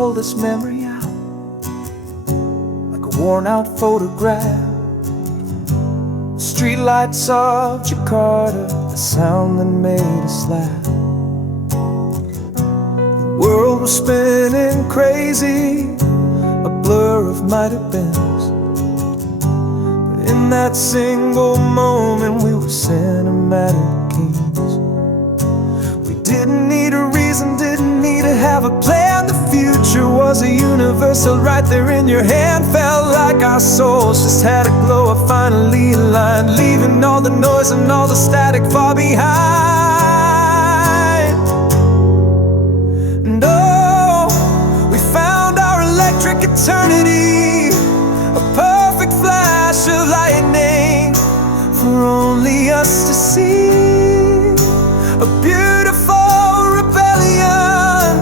pull this memory out like a worn-out photograph. Streetlights of Jakarta, the sound that made us laugh. The world was spinning crazy, a blur of might have beens. But in that single moment we were cinematic kings. We didn't need a reason, didn't need to have a plan. The future was a universal right there in your hand. Felt like our souls just had a glow, of finally aligned, leaving all the noise and all the static far behind. And oh, we found our electric eternity, a perfect flash of lightning for only us to see. A beautiful rebellion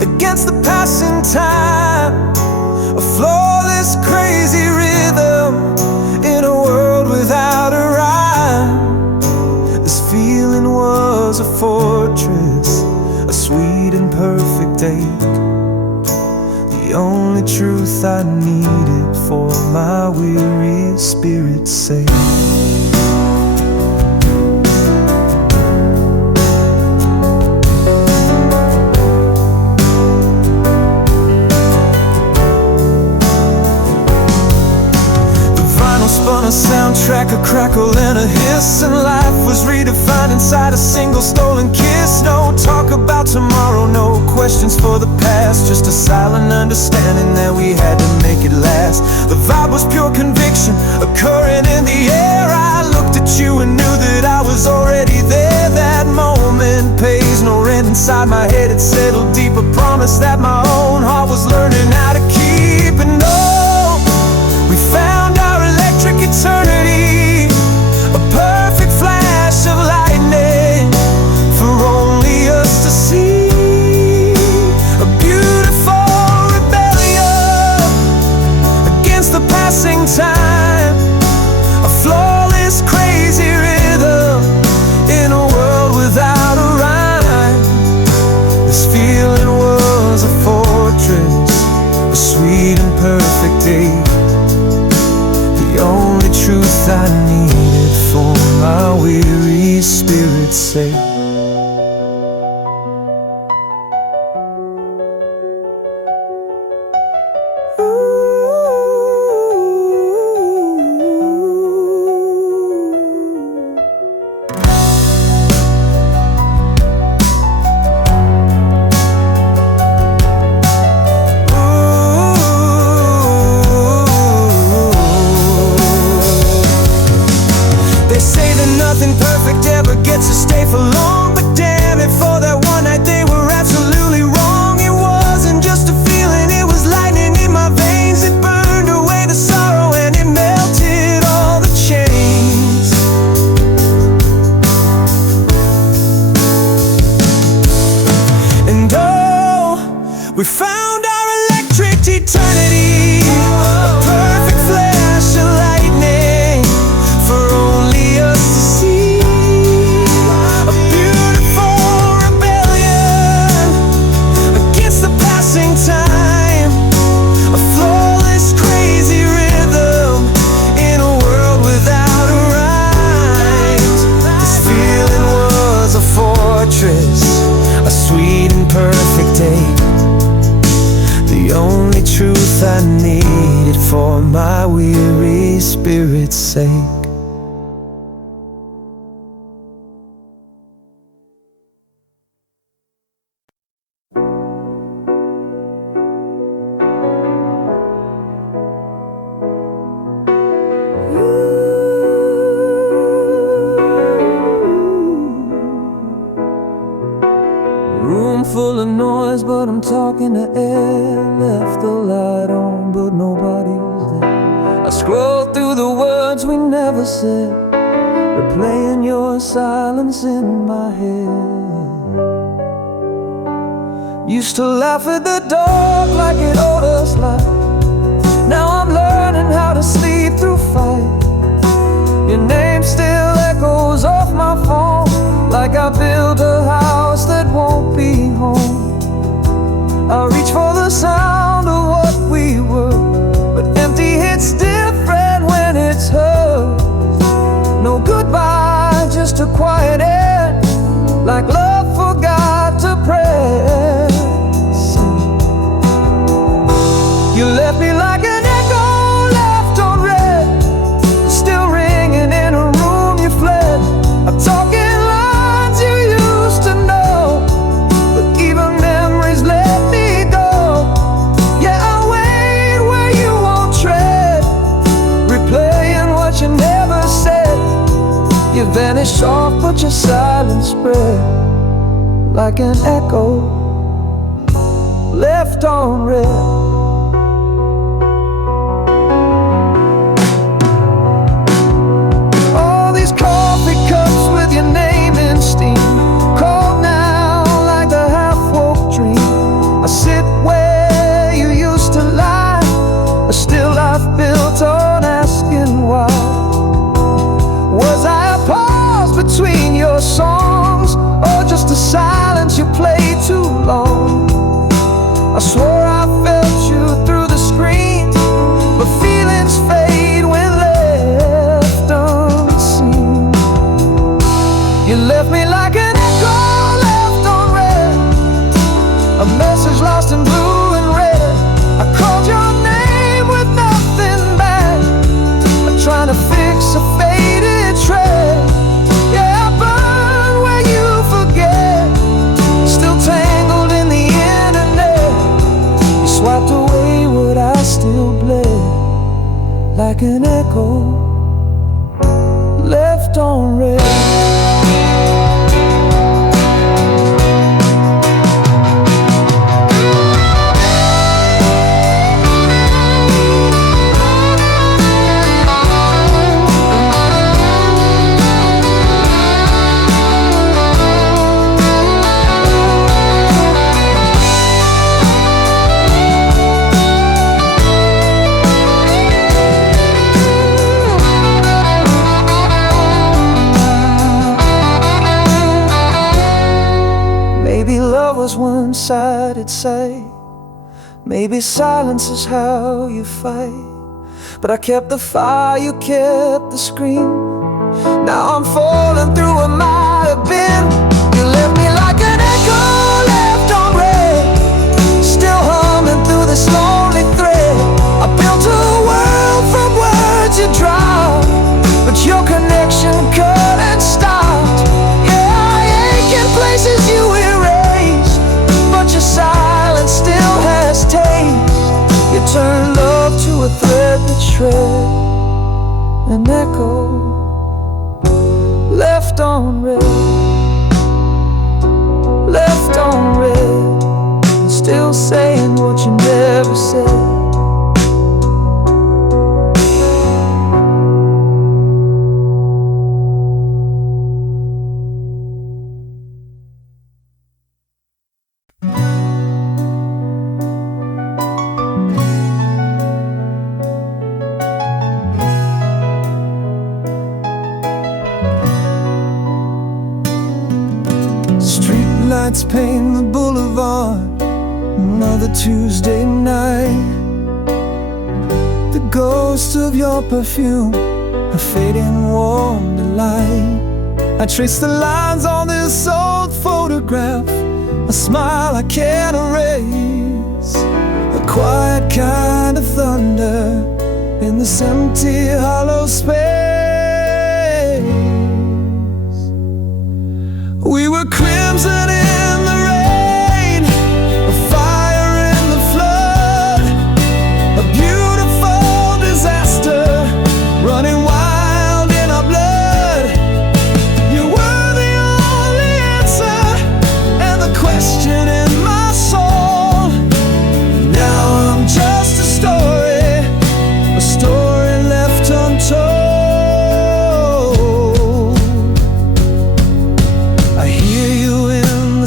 against the passing time, a flawless crazy rhythm in a world without a rhyme. This feeling was a fortress, a sweet and perfect ache, the only truth I needed for my weary spirit's sake. Spun a soundtrack, a crackle and a hiss, and life was redefined inside a single stolen kiss. No talk about tomorrow, no questions for the past, just a silent understanding that we had to make it last. The vibe was pure conviction, a current in the air. I looked at you and knew that I was already there. That moment pays no rent inside my head. It settled deep, a promise that my own heart was learning how to keep. And oh, we found our electric eternity, a perfect flash of lightning for only us to see. A beautiful rebellion against the passing time, a flawless crazy rhythm in a world without a rhyme. This feeling was a fortress, a sweet and perfect day, the only truth I needed for my weary spirit's sake. Nothing perfect ever gets to stay for long, but damn it, for that one night they were absolutely wrong. It wasn't just a feeling, it was lightning in my veins. It burned away the sorrow and it melted all the chains. And oh, we found our electric eternity, a perfect flash of lightning for only us to see. A beautiful rebellion against the passing time, a flawless crazy rhythm in a world without a rhyme. This feeling was a fortress, a sweet and perfect ache, the only truth I needed for my weary spirit's sake. Room full of noise, but I'm talking to air. Left the light on, but nobody's there. I scroll through the words we never said, replaying your silence in my head. Used to laugh at the dark like it owed us life. Now I'm learning how to sleep through fight. Your name still echoes off my phone, like I built a house that won't be home. I reach for the quiet air, like love forgot to press. You left me like an echo left on red, still ringing in a room you fled. I'm talking lines you used to know, but even memories let me go. Yeah, I wait where you won't tread, replaying what you never said. You vanished off, but your silence spread like an echo left on red. Your name in steam, cold now like the half-woke dream. I sit where you used to lie, a still life built on asking why. Was I a pause between your songs, or just a silence you played too long? I swore I felt you through the screen, but feelings fade when left unseen. You left me like an echo left on red, a message lost in blue and red. I called your name with nothing back, trying to fix a faded tread. Yeah, I burn where you forget, still tangled in the internet. You swiped away what I still bled, like an echo left on red. Maybe love was one-sided sight, maybe silence is how you fight. But I kept the fire, you kept the scream. Now I'm falling through what might have been. You left me like an echo left on red, still humming through this lonely thread. I built a world from words you drowned, but your connection cut and stopped. Yeah, I ache in places you erased, but your silence still has taste. You turn love to a thread that shreds, an echo left on red, left on red, still saying what you never said. Streetlights paint the boulevard, another Tuesday night. The ghost of your perfume, a fading warm delight. I trace the lines on this old photograph, a smile I can't erase, a quiet kind of thunder in this empty hollow space. We were crimson in the rain, a fire in the flood, a beautiful disaster running wild in our blood. You were the only answer and the question in my soul. Now I'm just a story left untold.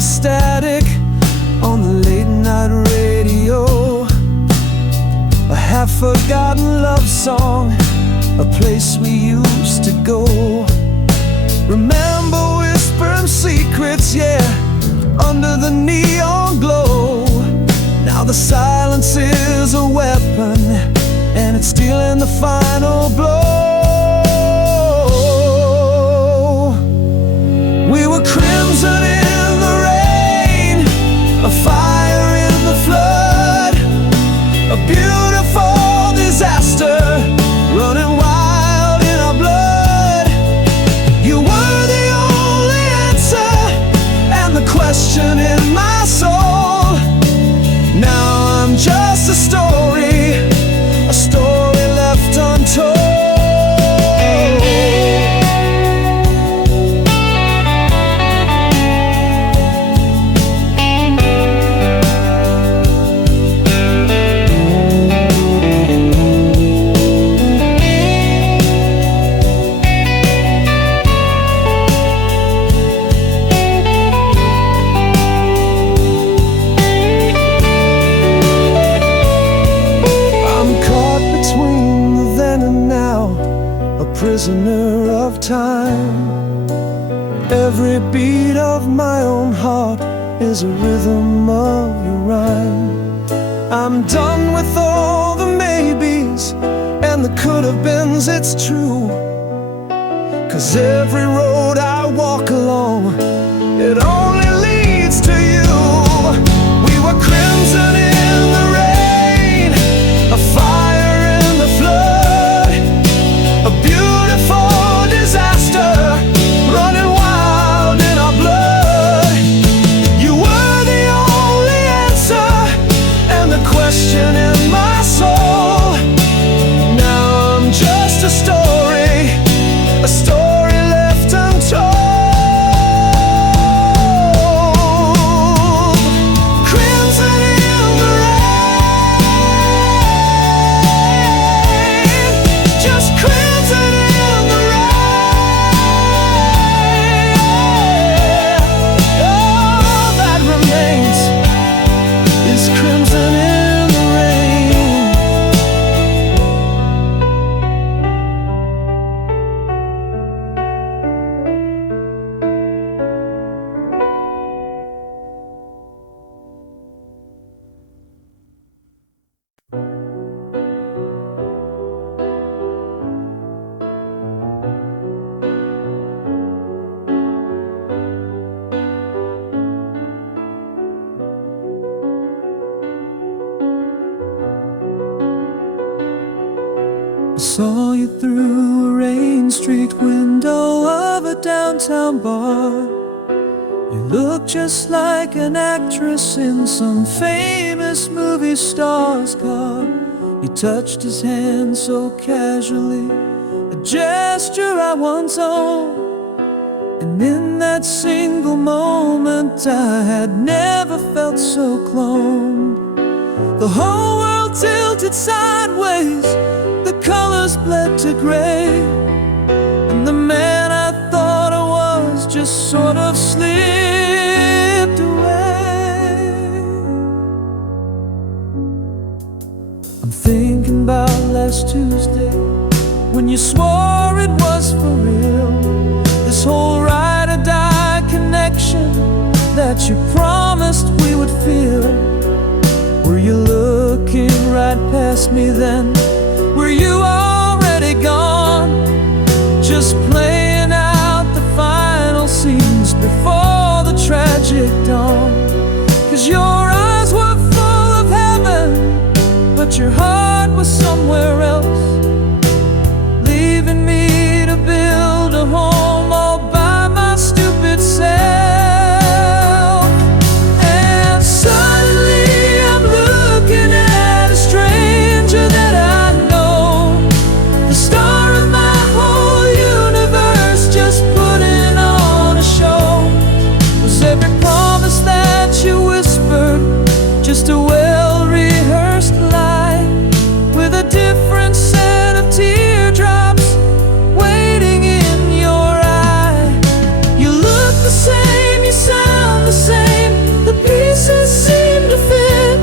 Static on the late night radio, a half-forgotten love song, a place we used to go. Remember whispering secrets, yeah, under the neon glow. Now the silence is a weapon, and it's stealing the final blow. crimson in the rain, a fire in the flood, a beautiful disaster running wild in our blood. You were the only answer and the question in my soul. Now I'm just a story left untold. Prisoner of time, every beat of my own heart is a rhythm of your rhyme. I'm done with all the maybes and the could-have-beens, it's true. 'Cause every road I walk along, it only leads to you. We were crimson in the rain, a fire in the flood, a beautiful disaster running wild in our blood. You were the only answer and the question in my soul. Now I'm just a story left untold. Crimson in the rain, just crimson in the rain. All that remains is crimson in the rain. I saw you through a Rain Street window of a downtown bar. You look just like an actress in some famous movie star's car. You touched his hand so casually, a gesture I once owned. And in that single moment I had never felt so cloned. The whole world tilted sideways, the colors bled to gray, and the man I thought I was just sort of slipped away. I'm thinking about last Tuesday, when you swore it was for real. This whole ride or die connection that you promised we would feel. Were you looking right past me then? Were you already gone, just playing out the final scenes before the tragic dawn? 'Cause your eyes were full of heaven, but your heart was somewhere else, leaving me to build a home all by my stupid self. And suddenly I'm looking at a stranger that I know, the star of my whole universe, just putting on a show. Was every promise that you whispered just a well-rehearsed lie, with a different set of teardrops waiting in your eye? You look the same, you sound the same, the pieces seem to fit,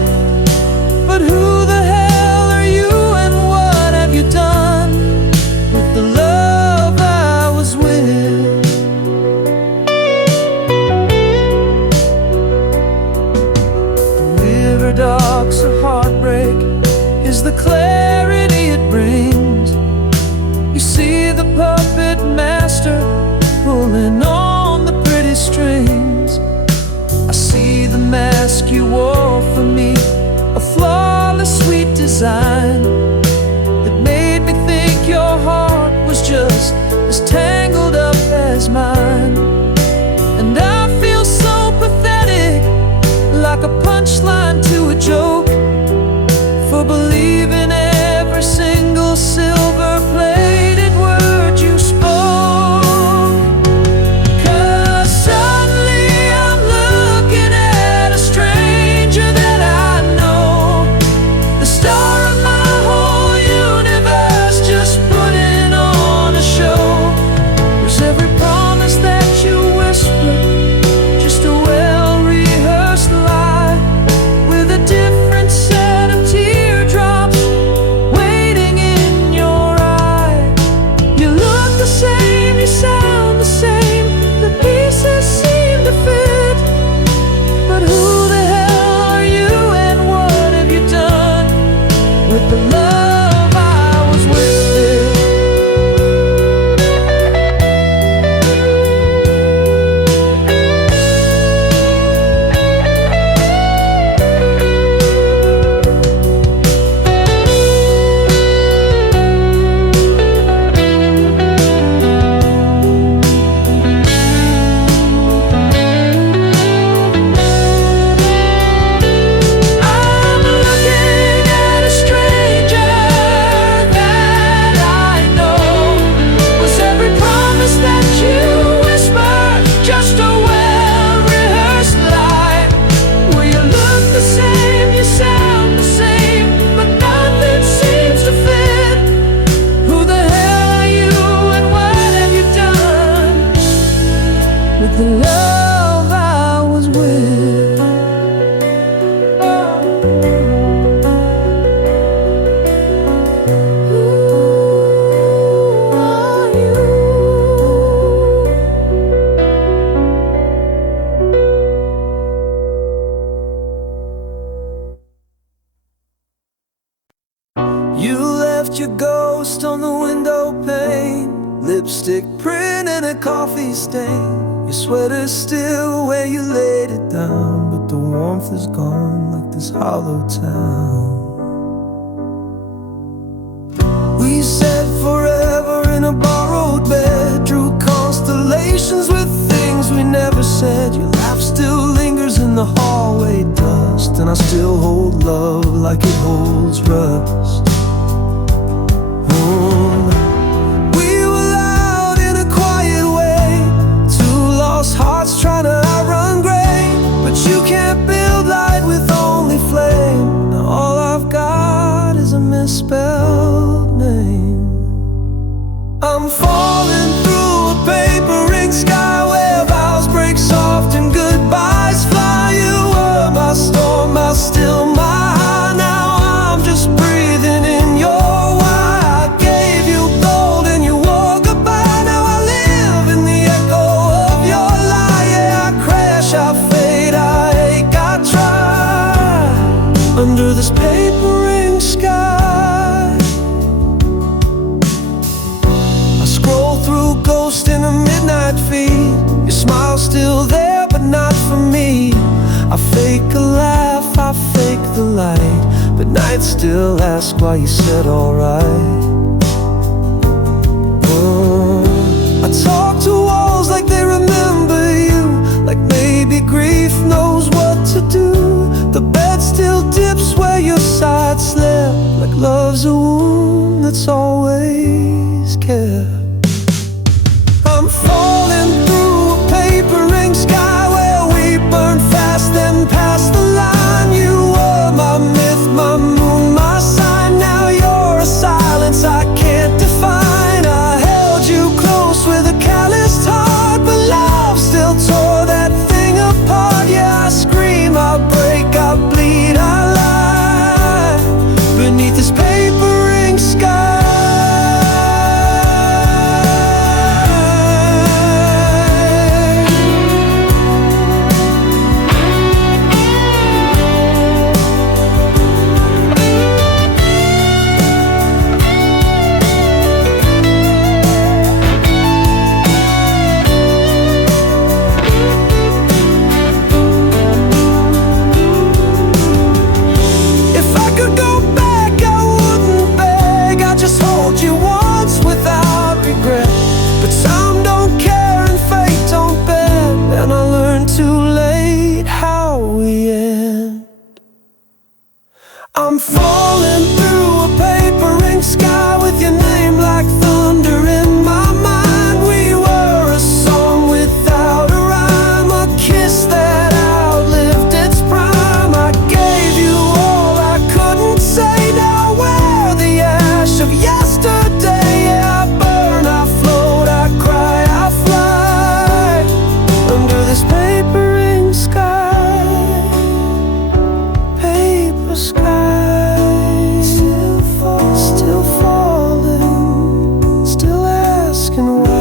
but who the hell are you and what have you done with the love I was with? The river docks of heartbreak is the clarity it brings. You see the puppet master pulling on the pretty strings. you wore for me, a flawless sweet design that made me think your heart was just as tangled up as mine. And I feel so pathetic, like a punchline to a joke, for believing every single silver-plated word you spoke. 'Cause suddenly I'm looking at a stranger that I know, the star of my whole universe, just putting on a show. There's every promise that you whispered, just a well-rehearsed lie, with a different set of teardrops waiting in your eye. You look the same, you sound the same, the pieces seem to fit. But who the hell are you, and what have you done with the love I was with? I'm looking at a stranger that I know. Was every promise that you whispered just a well-rehearsed lie? Well, you look the same, you sound the same, but nothing seems to fit. Who the hell are you, and what have you done with the love I was with? Who are you? You left your ghost on the window pane, lipstick print and a coffee stain. Your sweater's still where you laid it down, but the warmth is gone like this hollow town. We said forever in a borrowed bed, drew constellations with things we never said. Your laugh still lingers in the hallway dust, and I still hold love like it holds rust. We were loud in a quiet way, two lost hearts trying to outrun gray. But you can't build light with only flame. Now all I've got is a misspelled name. I'm falling through a paper ink sky where vows break soft and goodbyes fly. You were my storm, I still my high. Now I'm just breathing in your why. I gave you gold and you wore goodbye. Now I live in the echo of your lie. Yeah, I crash, I fade, I ache, I try under this paper ink sky. I scroll through Ghost in a midnight feed. Your smile's still there, but not for me. I fake a laugh, I fake the light, but nights still ask why you said alright. I talk to walls like they remember you, like maybe grief knows what to do. The bed still dips where your side slept, like love's a wound that's always kept. I'm falling through a paper ink sky where we burn fast then past the line. You were my myth, my moon, my sign. Now you're a silence I can't define. I held you close with a calloused heart, but love still tore that thing apart. Yeah, I scream, I break, I bleed, I lie beneath this paper ink sky. I'm falling through a paper ink sky with your name like thunder in my mind. We were a song without a rhyme, a kiss that outlived its prime. I gave you all I couldn't say. Now we're the ash of yesterday. Yeah, I burn, I float, I cry, I fly under this paper ink sky. Paper sky, still falling, still asking why.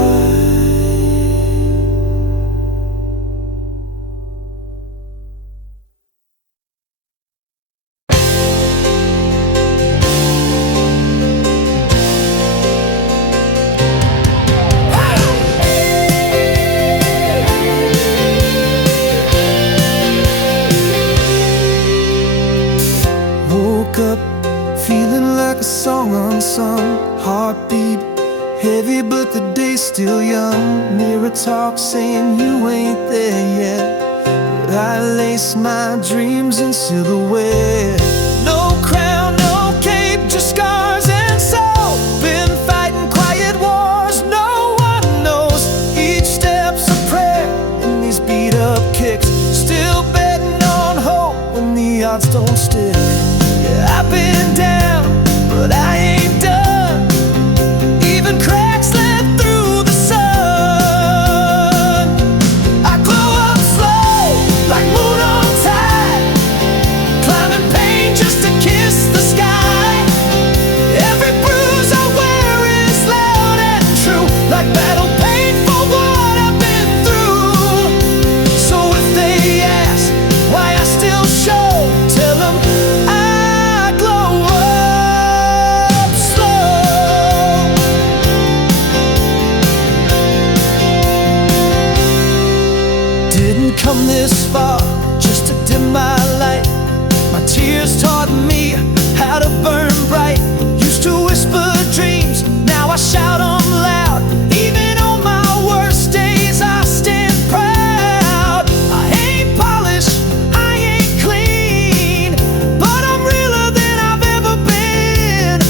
Woke up feeling like a song unsung. Heartbeat heavy but the day's still young. Mirror talk saying you ain't there yet, but I lace my dreams in silhouette. No crown, no cape, just scars and soul. Been fighting quiet wars no one knows. Each step's a prayer in these beat up kicks. Still betting on hope when the odds don't stick. Yeah, I've been down, but I ain't done. Even cracks let through the sun. I glow up slow, like moon on tide, climbing pain just to kiss the sky. Every bruise I wear is loud and true, like battle pain for what I've been through. So if they ask why I still show, tell them come this far just to dim my light. My tears taught me how to burn bright. Used to whisper dreams, now I shout them loud. Even on my worst days I stand proud. I ain't polished, I ain't clean, but I'm realer than I've ever been.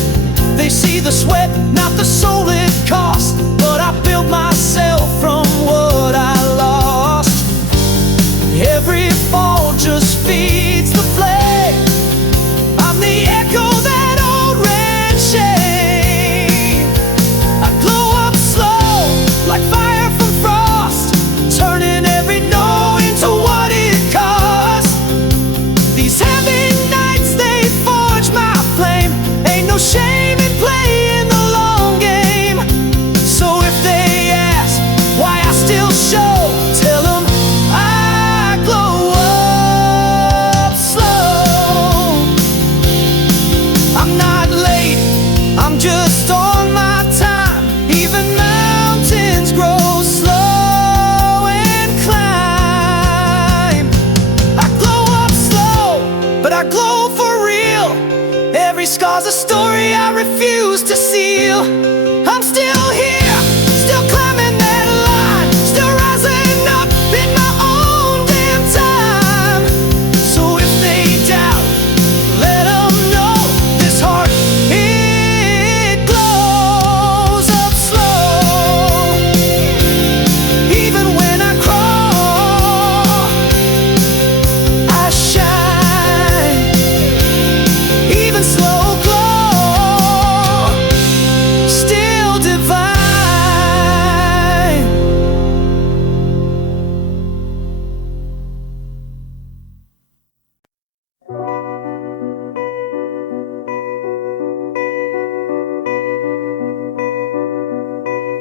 They see the sweat, not the soul it cost, but I built myself from what I lost. Every fall just feeds the flame. I'm the echo that old red shame. I glow up slow, like fire from frost, turning every no into what it costs. These heavy nights, they forge my flame. Ain't no shame in playing the long game. So if they ask why I still show, tell them I'm just on my time. Even mountains grow slow and climb. I glow up slow, but I glow for real. Every scar's a story I refuse to seal. I'm still here, still climbing that line, still rising up in my own damn time. So if they doubt, let them know this heart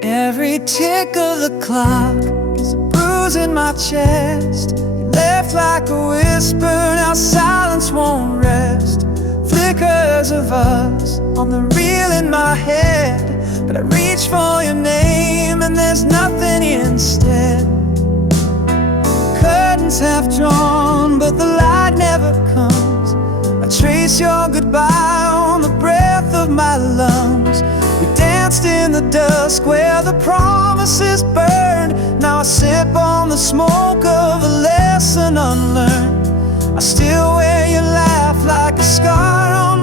Every tick of the clock is a bruise in my chest. You left like a whisper, now silence won't rest. Flickers of us on the reel in my head, but I reach for your name and there's nothing instead. Curtains half drawn, but the light never comes. I trace your goodbye on the breath of my lungs. We danced in the dusk where the promises burned. Now I sip on the smoke of a lesson unlearned. I still wear your laugh like a scar on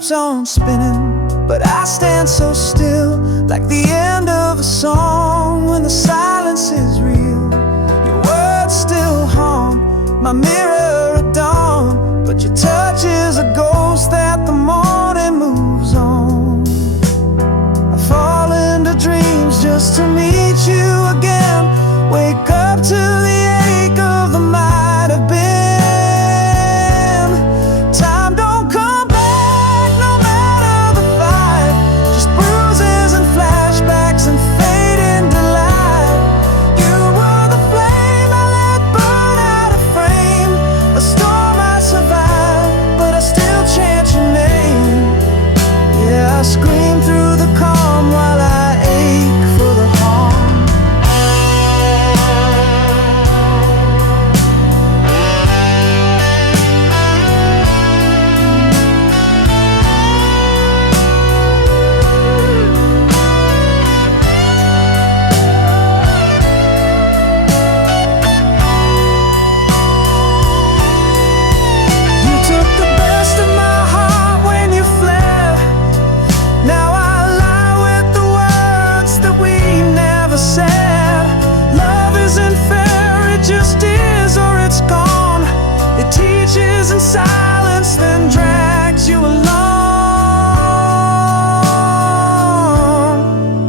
keeps on spinning, but I stand so still, like the end of a song when the silence is real. Your words still haunt my mirror at dawn, but your touch is a ghost that the morning moves on. I fall into dreams just to meet you again, wake up to the ache of the might have been. Time don't come back, no matter the fight, just bruises and flashbacks and fading delight. You were the flame I let burn out of frame, a storm I survived, but I still chant your name. Yeah, I scream through the calm while I ache for the harm. You took the best of my heart when you fled. Now I lie with the words that we never said. Love isn't fair, it just is or it's gone. It teaches in silence, then drags you along.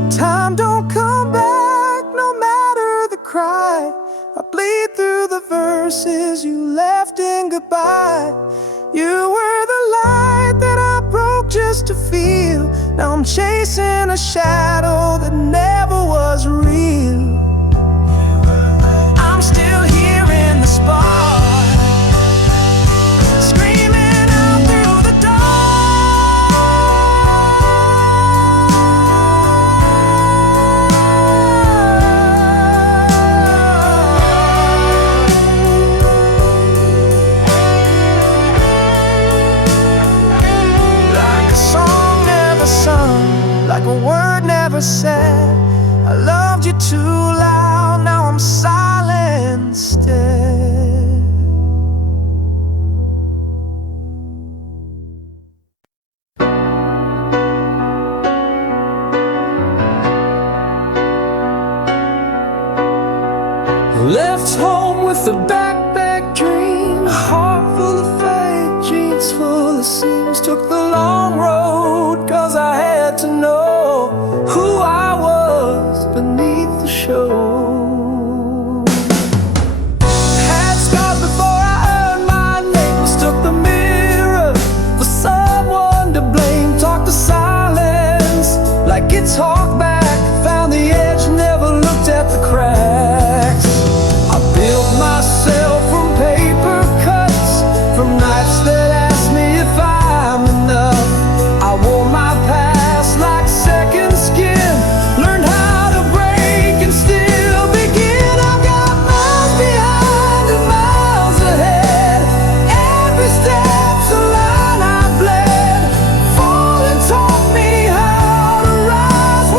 Time don't come back, no matter the cry. I bleed through the verses you left in goodbye. You were the light that I broke just to feel. Now I'm chasing a shadow that never was real. I'm still here in the spot, screaming out through the like a song never sung, like a word never said. I loved you too loud, now I'm silent instead. Left home with a backpack dream, a heart full of fate, jeans full of seams. Took the long road, cause I had to know who I was beneath the show. Had scars before I earned my name, mistook the mirror for someone to blame. Talked to silence like it's hawk back, found the edge, never looked at the cracks. I built myself from paper cuts, from nights that asked me if I'm enough. I wore my past like second skin, learned how to break and still begin. I've got miles behind and miles ahead, every step's a line I bled. Falling taught me how to rise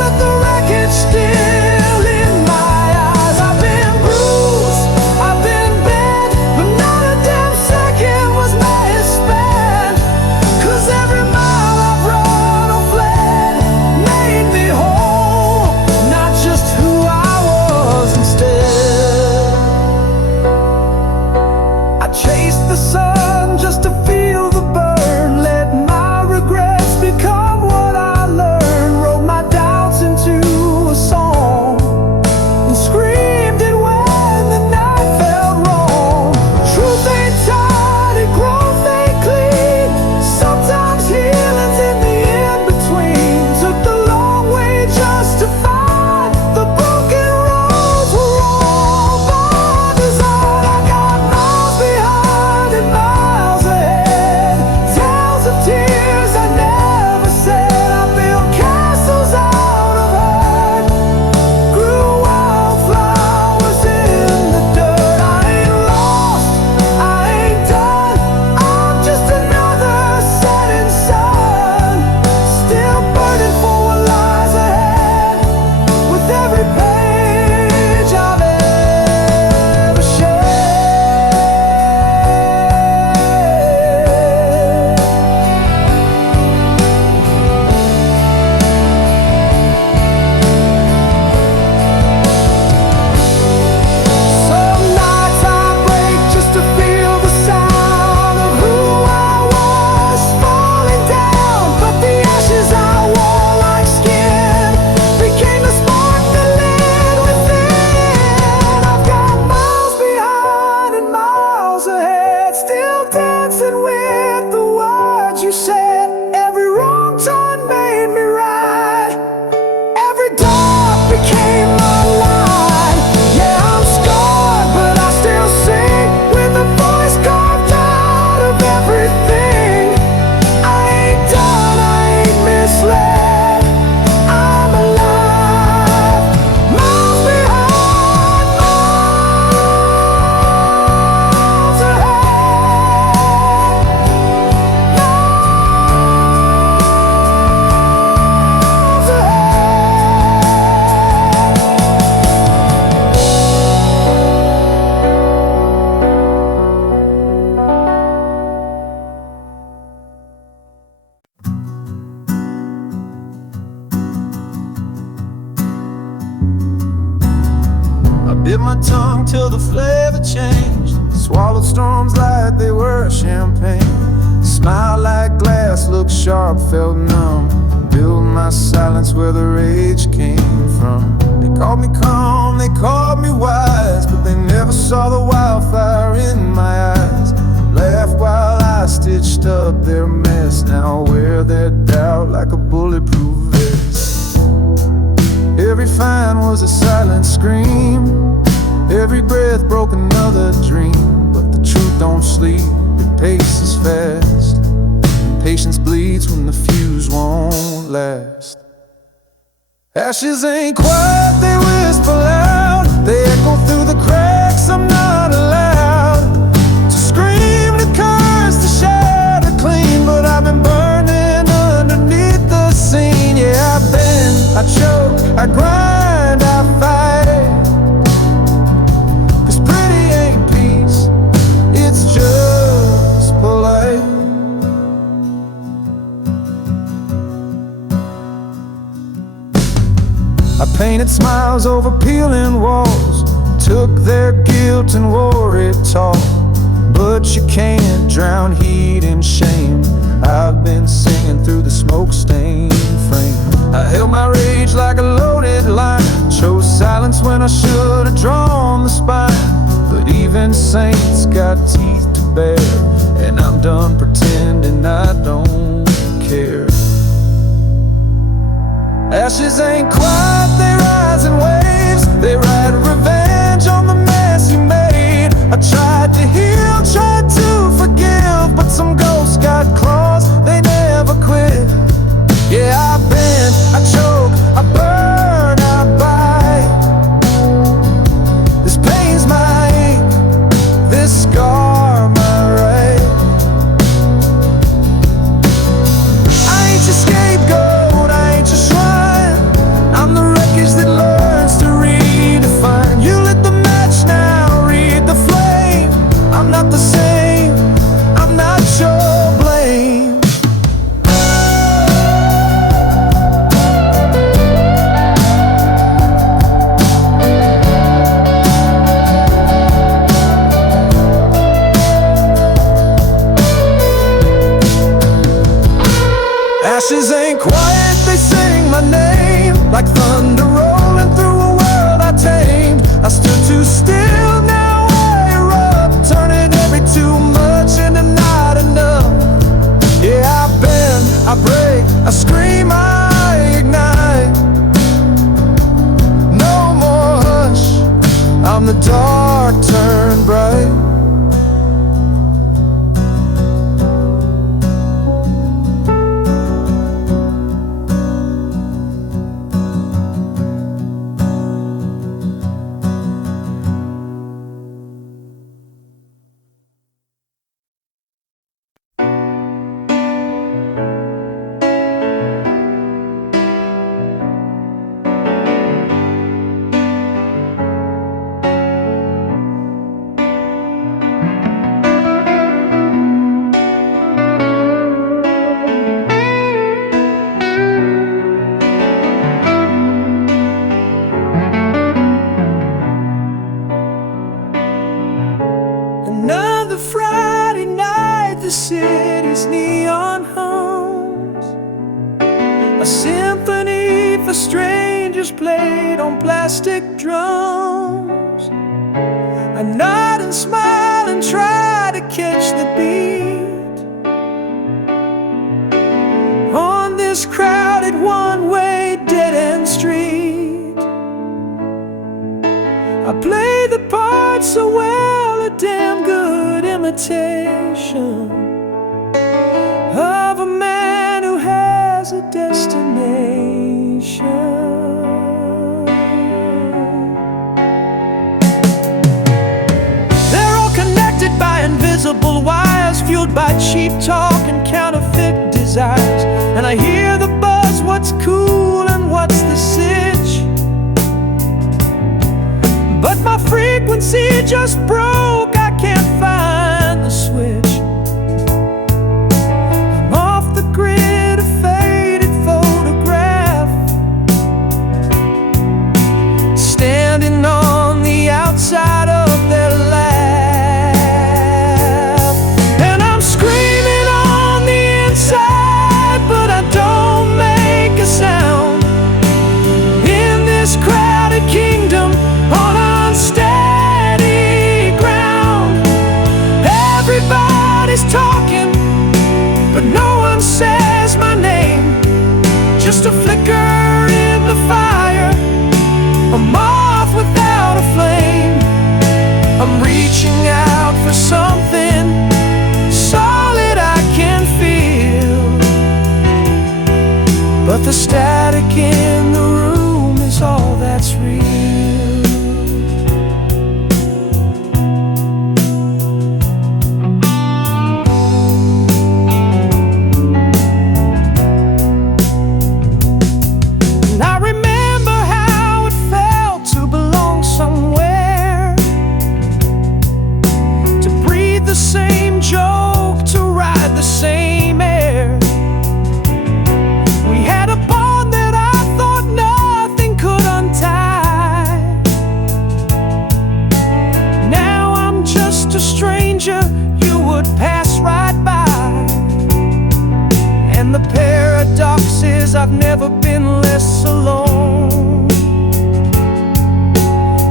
tongue till the flavor changed. Swallowed storms like they were champagne. Smile like glass, looked sharp, felt numb. Build my silence where the rage came from. They called me calm, they called me wise, but they never saw the wildfire in my eyes. Laughed while I stitched up their mess. Now wear their doubt like a bulletproof vest. Every fine was a silent scream. Every breath broke another dream. But the truth don't sleep, it paces fast. Patience bleeds when the fuse won't last. Ashes ain't quiet, they whisper loud. They echo through the cracks, I'm not allowed to scream, to curse, to shatter clean. But I've been burning underneath the scene. Yeah, I've been, I choke, I grind, I fight. 'Cause pretty ain't peace, it's just polite. I painted smiles over peeling walls, took their guilt and wore it tall. But you can't drown heat in shame. I've been singing through the smoke-stained frame. I held my rage like a loaded line, chose silence when I should have drawn the spine. But even saints got teeth to bear, and I'm done pretending I don't care. Ashes ain't quiet, they rise in waves. They ride revenge on the mess you made. I tried to heal, tried to forgive, but some ghosts got claws, they never quit. Yeah, I bend, I choke, I burn, I bite. This pain's my ink, this scar my right. I ain't your scapegoat, I ain't your shrine. I'm the wreckage that learns to redefine. You lit the match now, read the flame. I'm not the same, I'm not your blame. Ashes ain't quiet, they sing my name like thunder rolling through a world I tamed. I stood too still, now I erupt, turning every too much into not enough. Yeah, I bend, I break, I scream, I ignite. No more hush, I'm the dark turned bright. Another Friday night, the city's neon homes. A symphony for strangers played on plastic drums. I nod and smile and try to catch the beat on this crowded one-way dead-end street. I play the part so well, a damn good imitation of a man who has a destination. They're all connected by invisible wires, fueled by cheap talk and counterfeit desires. And I hear the buzz, what's cool and what's the sitch? But my frequency just broke, I can't find the switch. I'm off the grid, a faded photograph, standing on the outside stranger, you would pass right by. And the paradox is I've never been less alone.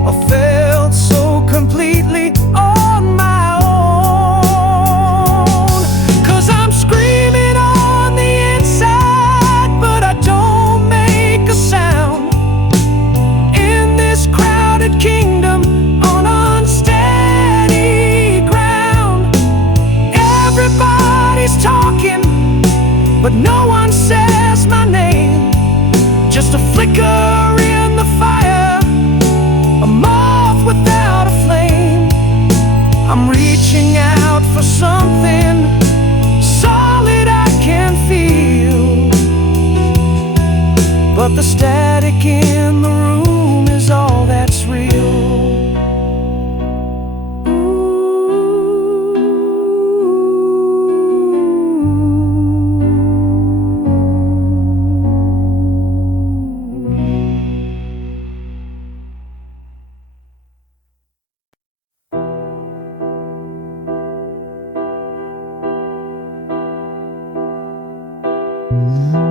I felt so completely on my own. 'Cause I'm screaming on the inside, but I don't make a sound. In this crowded kingdom on unsteady ground, everybody's talking, but no one says my name. Just a flicker in the fire, a moth without a flame. I'm reaching out for something solid I can feel, but the static in the room is all that's real.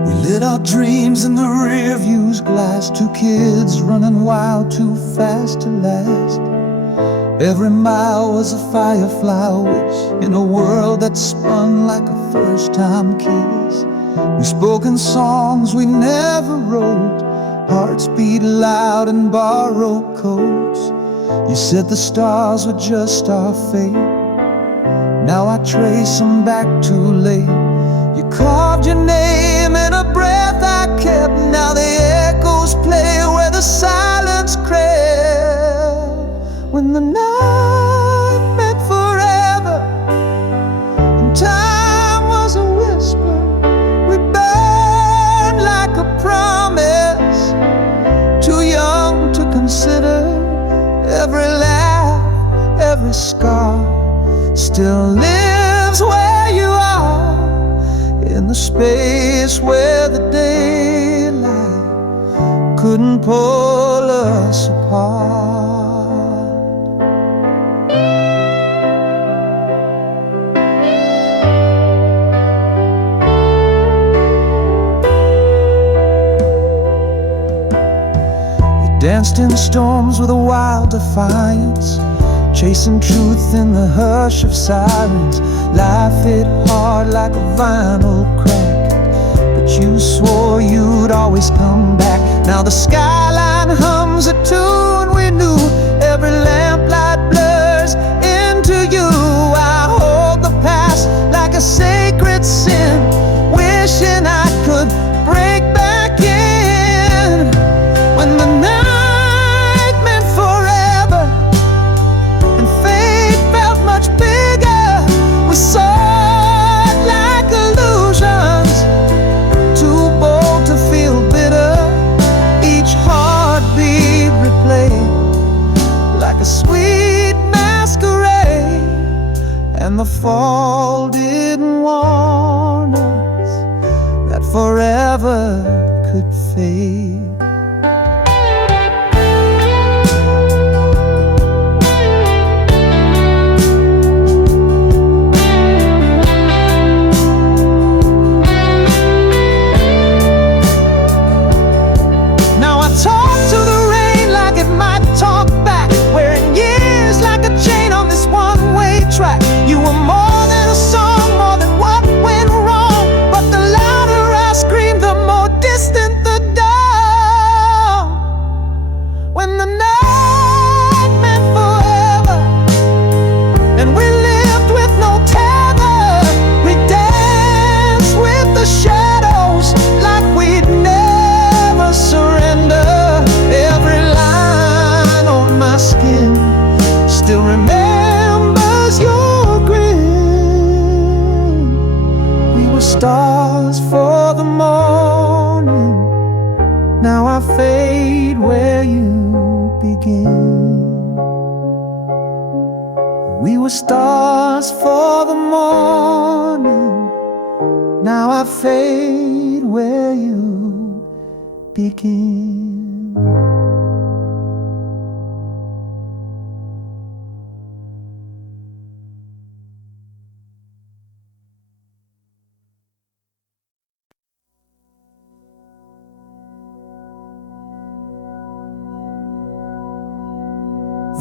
We lit our dreams in the rear view's glass, two kids running wild, too fast to last. Every mile was a firefly wish in a world that spun like a first-time kiss. We spoke in songs we never wrote, hearts beat loud in borrowed codes. You said the stars were just our fate, now I trace them back too late. You carved your name in a breath I kept, now the echoes play where the silence crept. When the night meant forever and time was a whisper, we burned like a promise, too young to consider. Every laugh, every scar still lives where you are, in the space where the daylight couldn't pull us apart. We danced in storms with a wild defiance, chasing truth in the hush of silence. Life hit hard like a vinyl crack, but you swore you'd always come back. Now the skyline hums a tune we knew, every lamplight blurs into you. I hold the past like a sacred sin, wishing I could break back in. When the night meant forever and fate felt much bigger, we soared like illusions, too bold to feel bitter. Each heartbeat replayed like a sweet masquerade, and the fall didn't warn us that forever could fade. You were more than a song, more than what went wrong. But the louder I screamed, the more distant the dawn. When the night meant forever and we lived with no tether, we danced with the shadows like we'd never surrender. Every line on my skin still remembers your grin. We were stars for the morning, now I fade where you begin. We were stars for the morning, now I fade where you begin.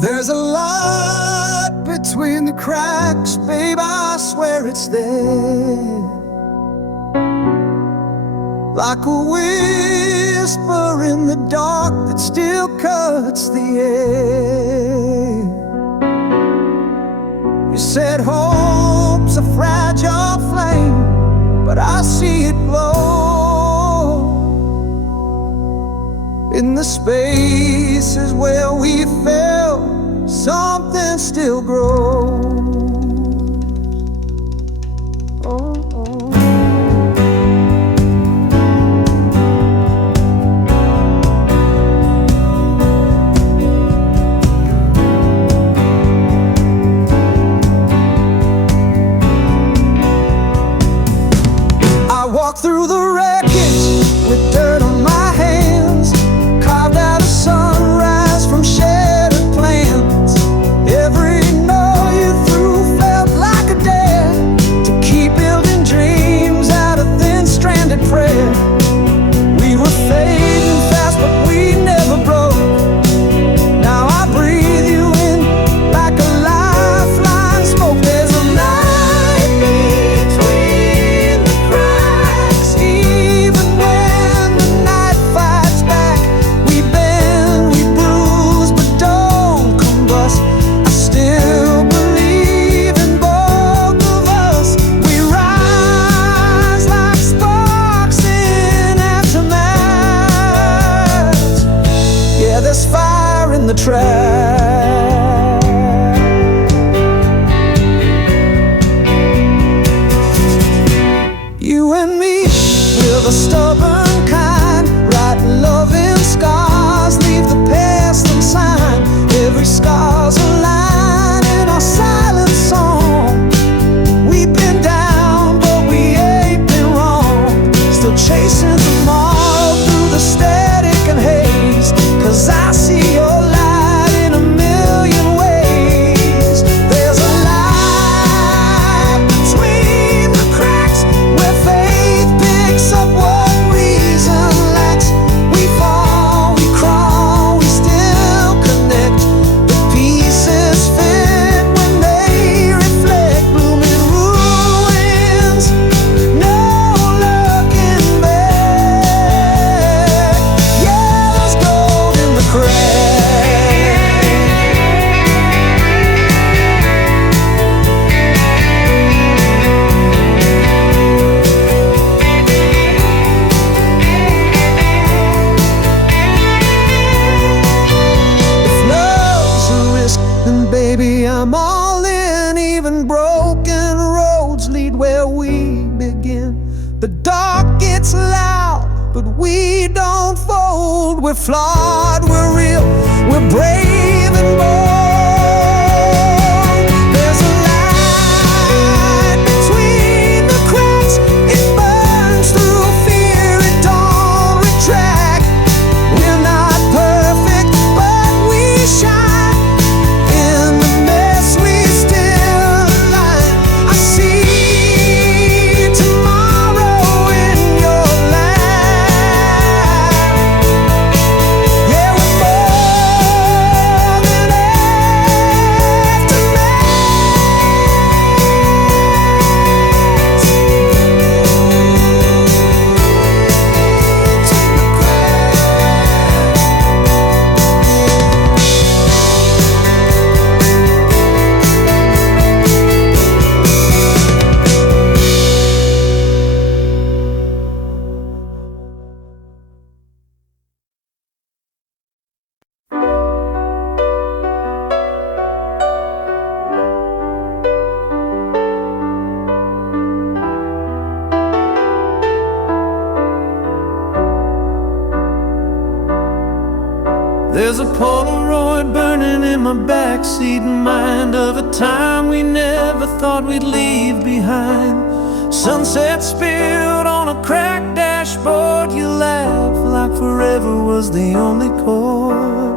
There's a lot between the cracks, babe, I swear it's there. Like a whisper in the dark that still cuts the air. You said hope's a fragile flame, but I see it glow in the spaces where we felt something still grows. Walk through the wreckage with dirt on my hands, carved out a sunrise from shattered plans. Every note you threw felt like a dare to keep building dreams out of thin stranded prayer. We were fading fast but we never broke. Now I breathe you in like a lifeline smoke. There's a night between the cracks, even when the night fights back. We bend, we bruise, but don't combust. I still believe in both of us. We rise like sparks in aftermath. Yeah, there's fire in the track. You and me, we're the stubborn kind, writing love in scars, leave the past unsigned. Every scar's a line in our silent song. We've been down, but we ain't been wrong. Still chasing tomorrow through the static and haze, 'cause I see your light in a million ways. There's a light between the cracks where faith picks up what reason lacks. We fall, we crawl, we still connect. The pieces fit when they reflect. Blooming ruins, no looking back. Yeah, there's gold in the cracks. If love's a risk, then baby I'm all in. Even broken roads lead where we begin. The dark gets loud, but we don't fold. We're flawed, we're real, we're brave and bold. There's a light between the cracks. It burns through fear, it don't retract. We're not perfect, but we shine. In the mess we still align. I see tomorrow in your light. Yeah, we're more than There's a Polaroid burning in my backseat mind of a time we never thought we'd leave behind. Sunset spilled on a cracked dashboard. You laugh like forever was the only chord.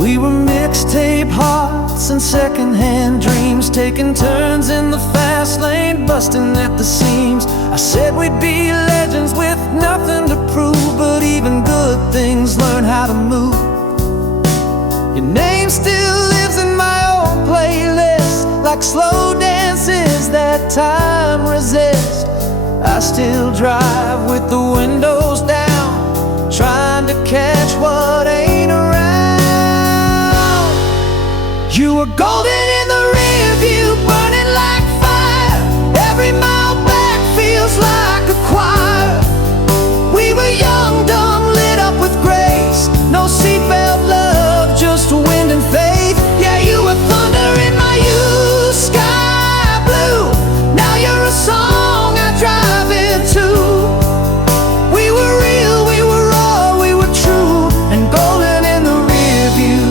We were mixed mixtape hearts and secondhand dreams, taking turns in the fast lane, busting at the seams. I said we'd be legends with nothing to prove, but even good things learn how to move. Your name still lives in my old playlist, like slow dances that time resists. I still drive with the windows down, trying to catch what ain't around. You were golden in the rear view, burning like fire. Every mile back feels like a choir. We were young, dumb, lit up with grace. No seatbelt love, just wind and faith. Yeah, you were thunder in my youth, sky blue. Now you're a song I drive into. We were real, we were raw, we were true, and golden in the rear view.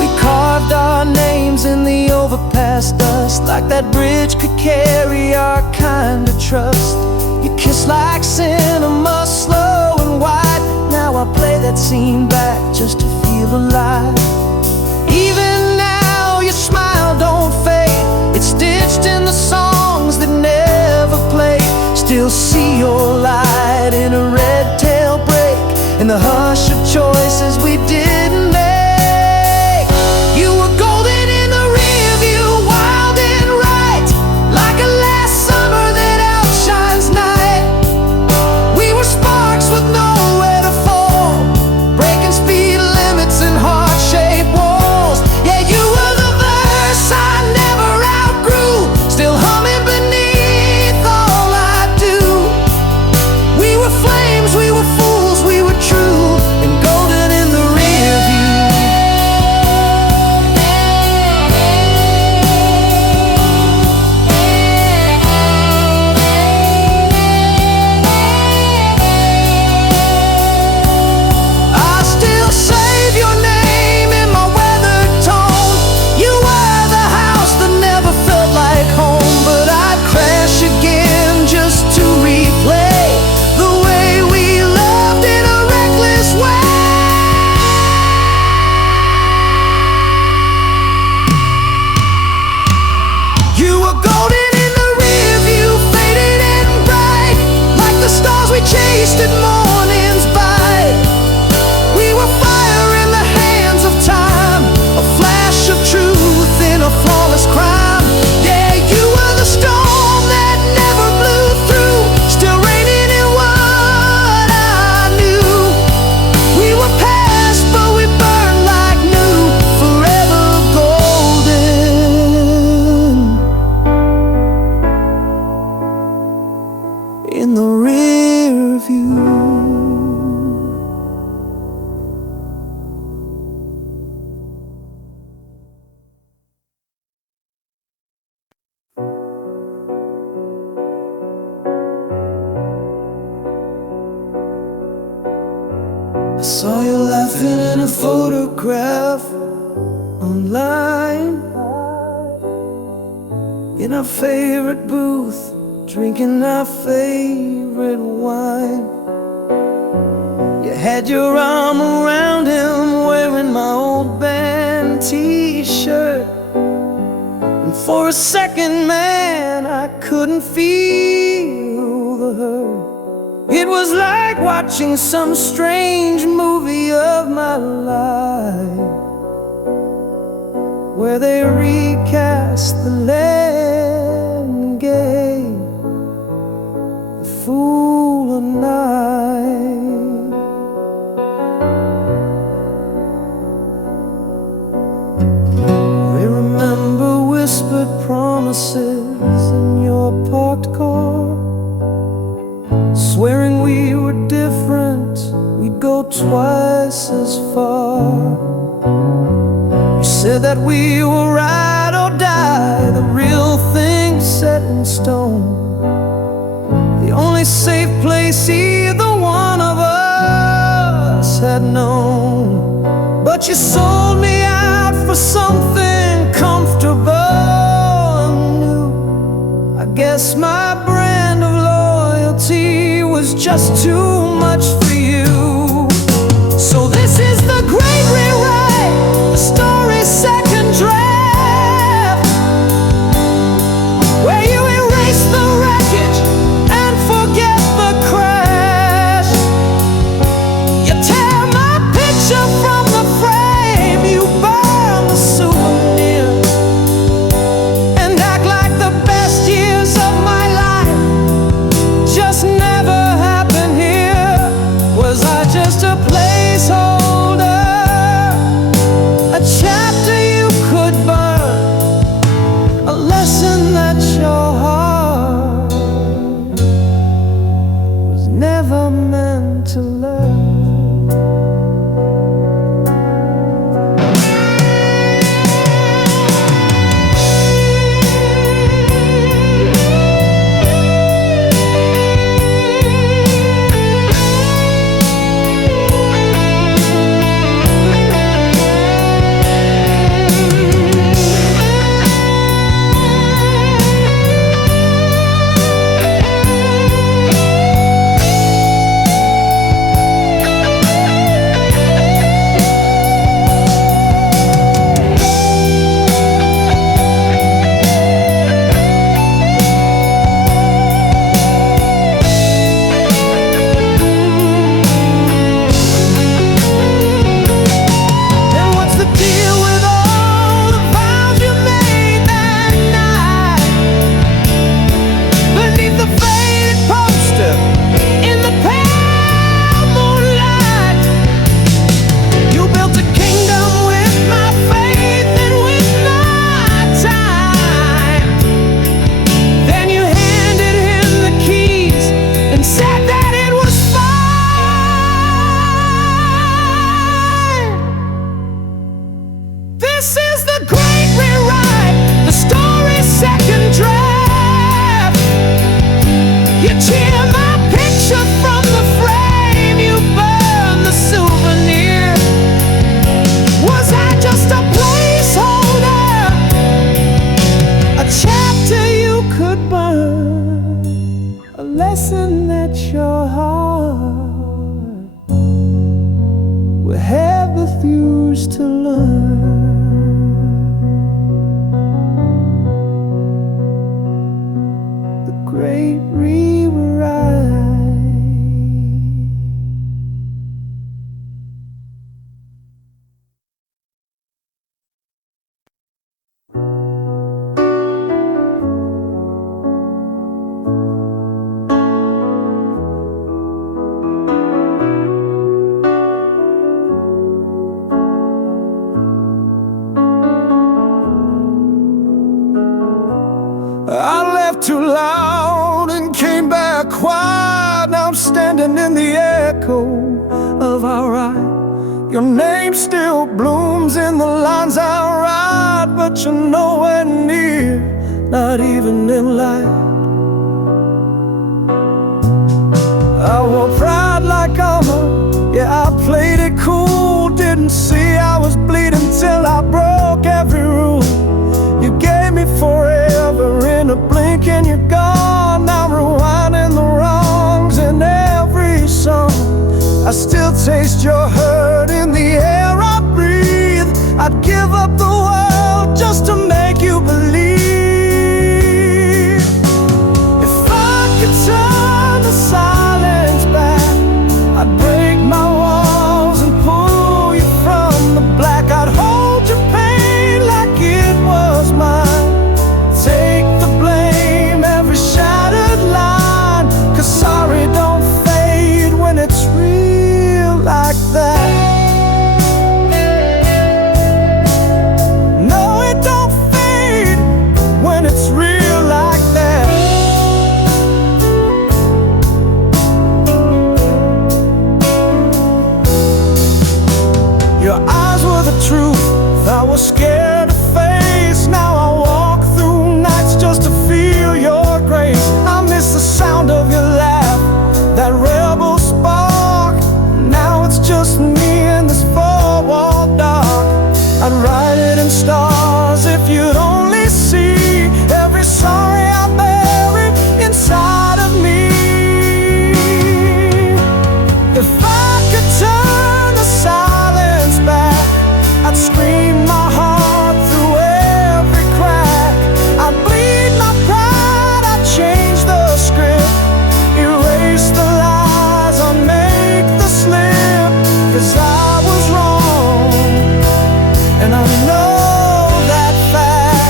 We carved our names in the overpass dust, like that bridge could carry our kind of trust. You kiss like cinema, slow and wide. Now I play that scene back just to feel alive. Even now your smile don't fade, it's stitched in the songs that never played. Still see your light in a red tail break, in the hush of choices we didn't make. You were golden in the rear view, wild and right, like a last summer that outshines night. We were sparks with nowhere to fall, breaking speed limits and heart-shaped walls. Yeah, you were the verse I never outgrew, still humming beneath all I do. We were flames, we were fools, we were true, and golden in the rear view. I still save your name in my weathered tone. You were the house that never felt like home, but I'd crash again just to replay the way we loved in a reckless way. You were golden in the rear view, faded and bright, like the stars we chased at morning's bite. We were fire in the hands of time, a flash of truth in a flawless crime. Yeah, you were the storm that never blew through, still raining in what I knew. We were past, but we burned like new, forever golden in the rear view. I saw you laughing in a photograph online, in our favorite booth, drinking our favorite wine. You had your arm around him, wearing my old band t-shirt, and for a second, man, I couldn't feel the hurt. It was like watching some strange movie of my life, where they recast the land game, the fool and I. We remember whispered promises in your parked car, swearing we were different, we'd go twice as far. You said that we will ride or die, the real thing set in stone, the only safe place either one of us had known. But you sold me out for something comfortable and new. I guess my brand of loyalty was just too much for you. So this is the great placeholder, a chapter you could burn, a lesson that your heart was never meant to learn. This is the great rewrite, the story's second draft. You tear my picture from the frame, you burn the souvenir. Was I just a placeholder, a chapter you could burn, a lesson that your heart will have refused to learn? Great rewrite. I left too loud and came back quiet. Now I'm standing in the echo of our ride. Your name still blooms in the lines I write, but you're nowhere near, not even in light. I wore pride like armor, yeah, I played it cool. Didn't see I was bleeding till I broke every rule. You gave me forever in a blink and you're gone. Now I'm rewinding the wrongs in every song. I still taste your hurt in the air I breathe. I'd give up the world just to make you believe. If I could turn the silence back, I'd break my walls and pull you from the black. I'd hold your pain like it was mine. Take the blame, every shattered line, 'cause sorry don't fade when it's real like that. No, it don't fade when it's real like that. Your eyes were the truth I was scared to face. Now I walk through nights just to feel your grace. I miss the sound of your laugh, that rebel spark. Now it's just me in this four-wall dark. I'd write it in stars if you'd only see every sorry I bury inside of me. If I could turn the silence back, I'd scream my heart through every crack. I'd bleed my pride, I'd change the script, erase the lies, I'd make the slip. 'Cause I was wrong, and I know that fact.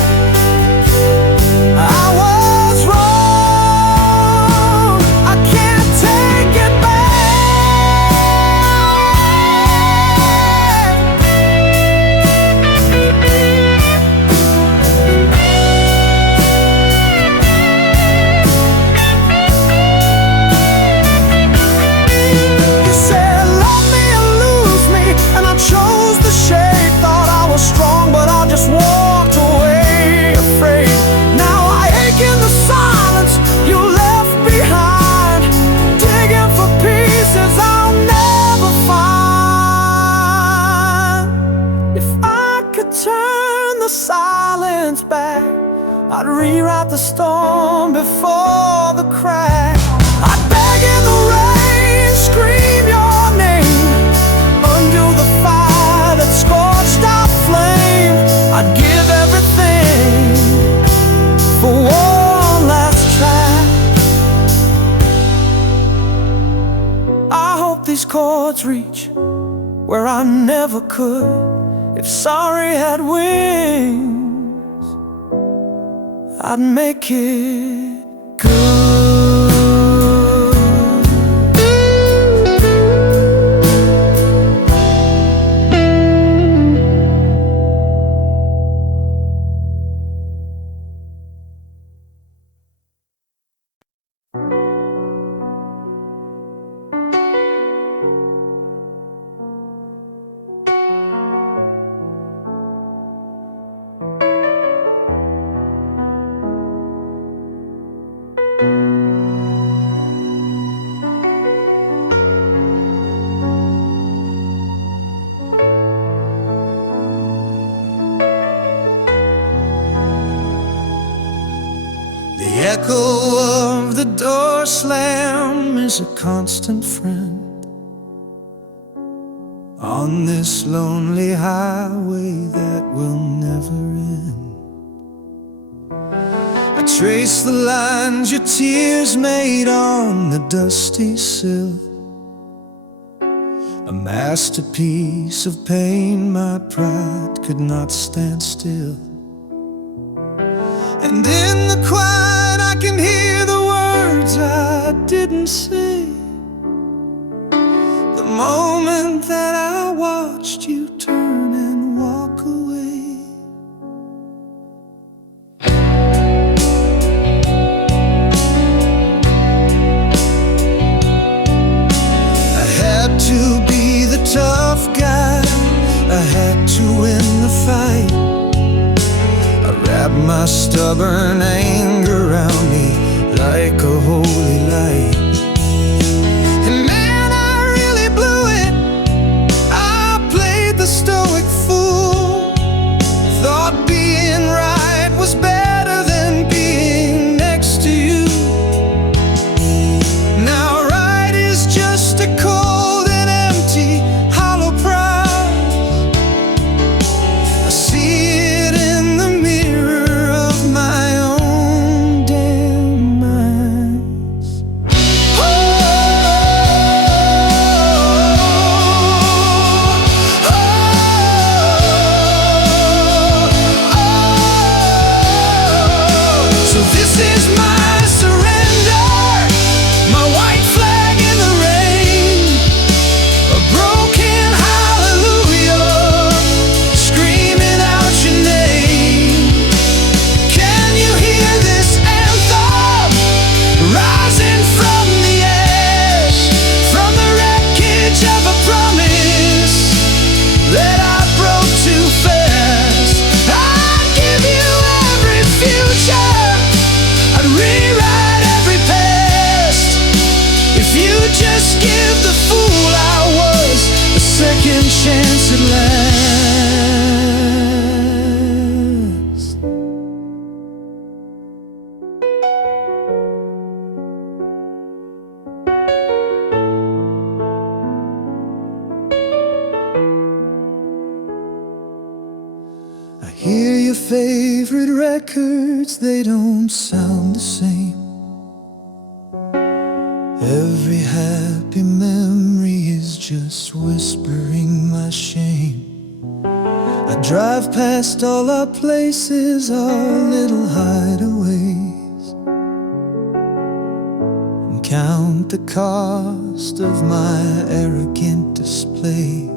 I'd rewrite the storm before the crack. I'd beg in the rain, scream your name, undo the fire that scorched our flame. I'd give everything for one last track. I hope these chords reach where I never could. If sorry had wings, I'd make it good. The echo of the door slam is a constant friend on this lonely highway that will never end. I trace the lines your tears made on the dusty sill, a masterpiece of pain my pride could not stand still. And in the quiet I can hear the words I didn't say, the moment that I watched you turn and walk away. I had to be the tough guy, I had to win the fight. I wrap my stubborn anger around me like a holy light. And man, I really blew it. I played the stoic fool, thought being right was better than being next to you. Now right is just a cold and empty hollow prize. I see it in the mirror of my own damn eyes. So this is my surrender, my white flag in the rain, a broken hallelujah, screaming out your name. Can you hear this anthem rising from the ash, from the wreckage of a promise that I broke too fast? I'd give you every future, I'd rewrite every past, if you just give the fool I was a second chance at last. I hear your favorite records, they don't sound the same. Every happy memory is just whispering my shame. I drive past all our places, our little hideaways, and count the cost of my arrogant displays.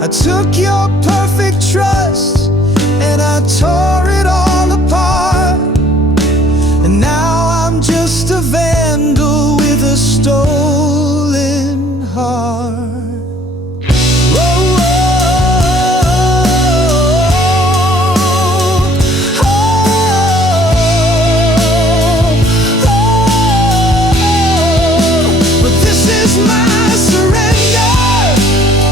I took your perfect trust and I tore it all apart, and now I'm just a vandal with a stolen heart. Whoa, but this is my surrender,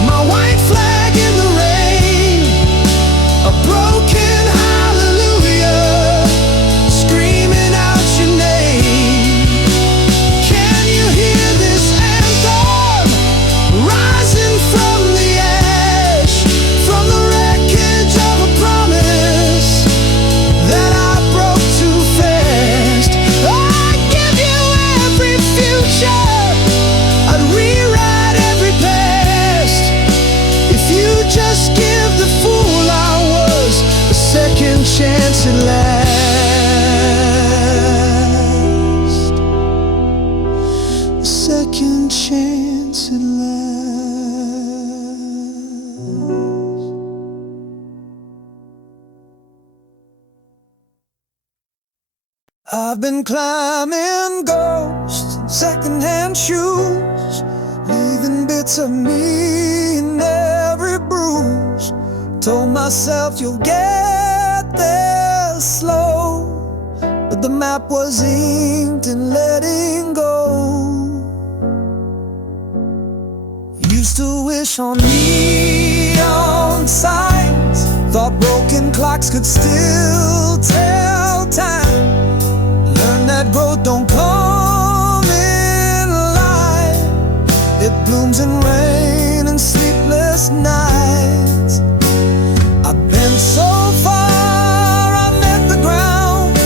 my white flag in the rain, a broken hallelujah. just give the fool I was a second chance at last. A second chance at last. I've been climbing ghosts in secondhand shoes, leaving bits of me in every bruise. Told myself you'll get there slow, but the map was inked in letting go. Used to wish on neon signs, thought broken clocks could still tell time. Learn that growth don't come in light, it blooms in rain and sleepless nights. I've been so far, I met the ground,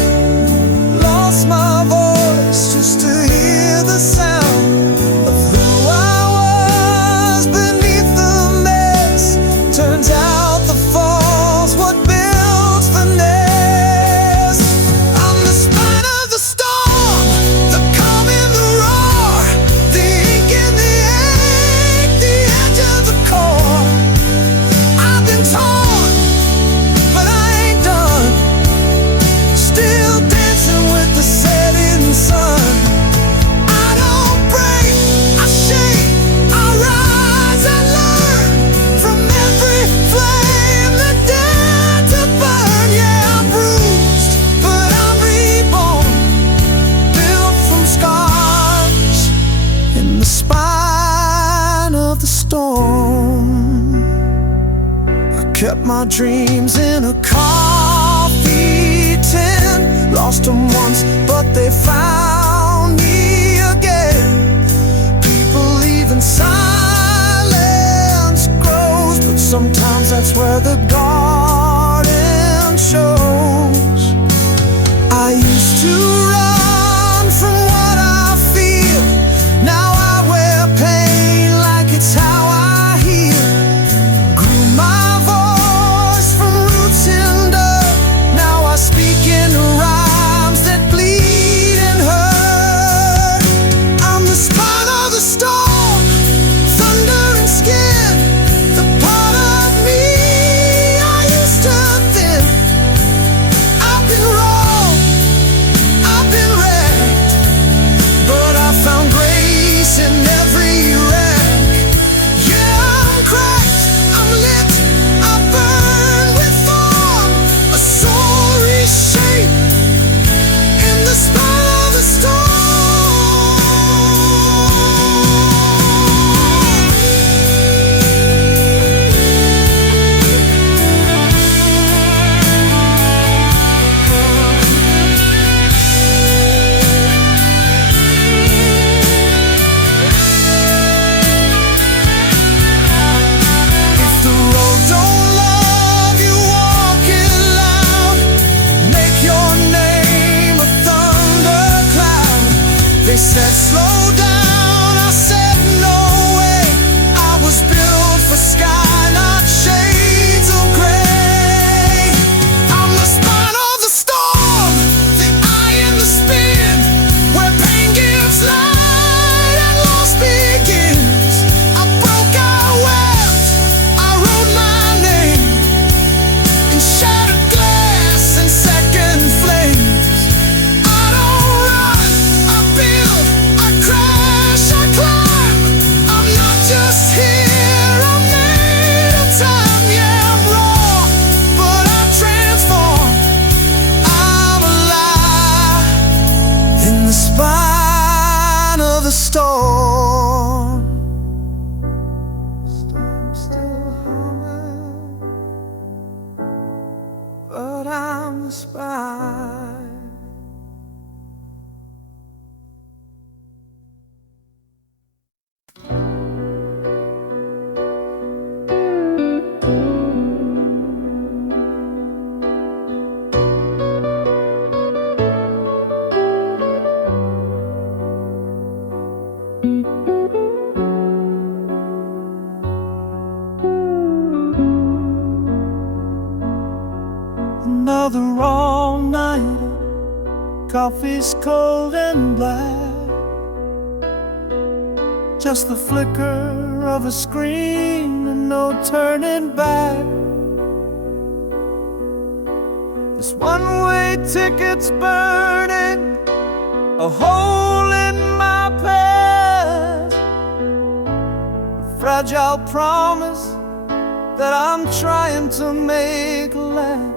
lost my voice just to hear the sound of who I was beneath the mess. Turns out the fall's what builds the nest. I'm the spine of the storm, the calm in the roar, the ink in the ache, the edge of the core. I've been torn, but I ain't done, still dancing with the setting sun. I don't break, I shake, I rise, I learn from every flame that dared to burn. Yeah, I'm bruised, but I'm reborn, built from scars in the spine of the storm. I kept my dreams in a coffee tin, lost them once, but they found me again. People leave and silence grows, but sometimes that's where the garden shows. I used to run from what I feel, now I wear pain like it's how I heal. Grew my voice from roots in dirt, now I speak in rhymes that bleed and hurt. I'm the spine of the storm, thunder and skin, the part of me I used to thin. I've been wrong, I've been wrecked, but I found grace in every wreck. Yeah, I'm cracked, I'm lit, I burn with form, a soul reshaped in the spine of the storm. If the road don't love you, walk it loud, make your name a thundercloud. They said slow down, I said no way, I was built for sky, not shades of gray. I'm the spine of the storm, the eye in the spin, where pain gives light and loss begins. I broke, I wept, I wrote my name in shattered glass and second flames. I don't run, I build, I crash, I climb. I'm not just here, I'm made of time. Yeah, I'm raw, but I transform. I'm alive in the spine of the storm. Storm still humming, but I'm the spine. another all-nighter. Coffee's cold and black, just the flicker of a screen and no turning back. This one-way ticket's burning a hole in my past, a fragile promise that I'm trying to make last.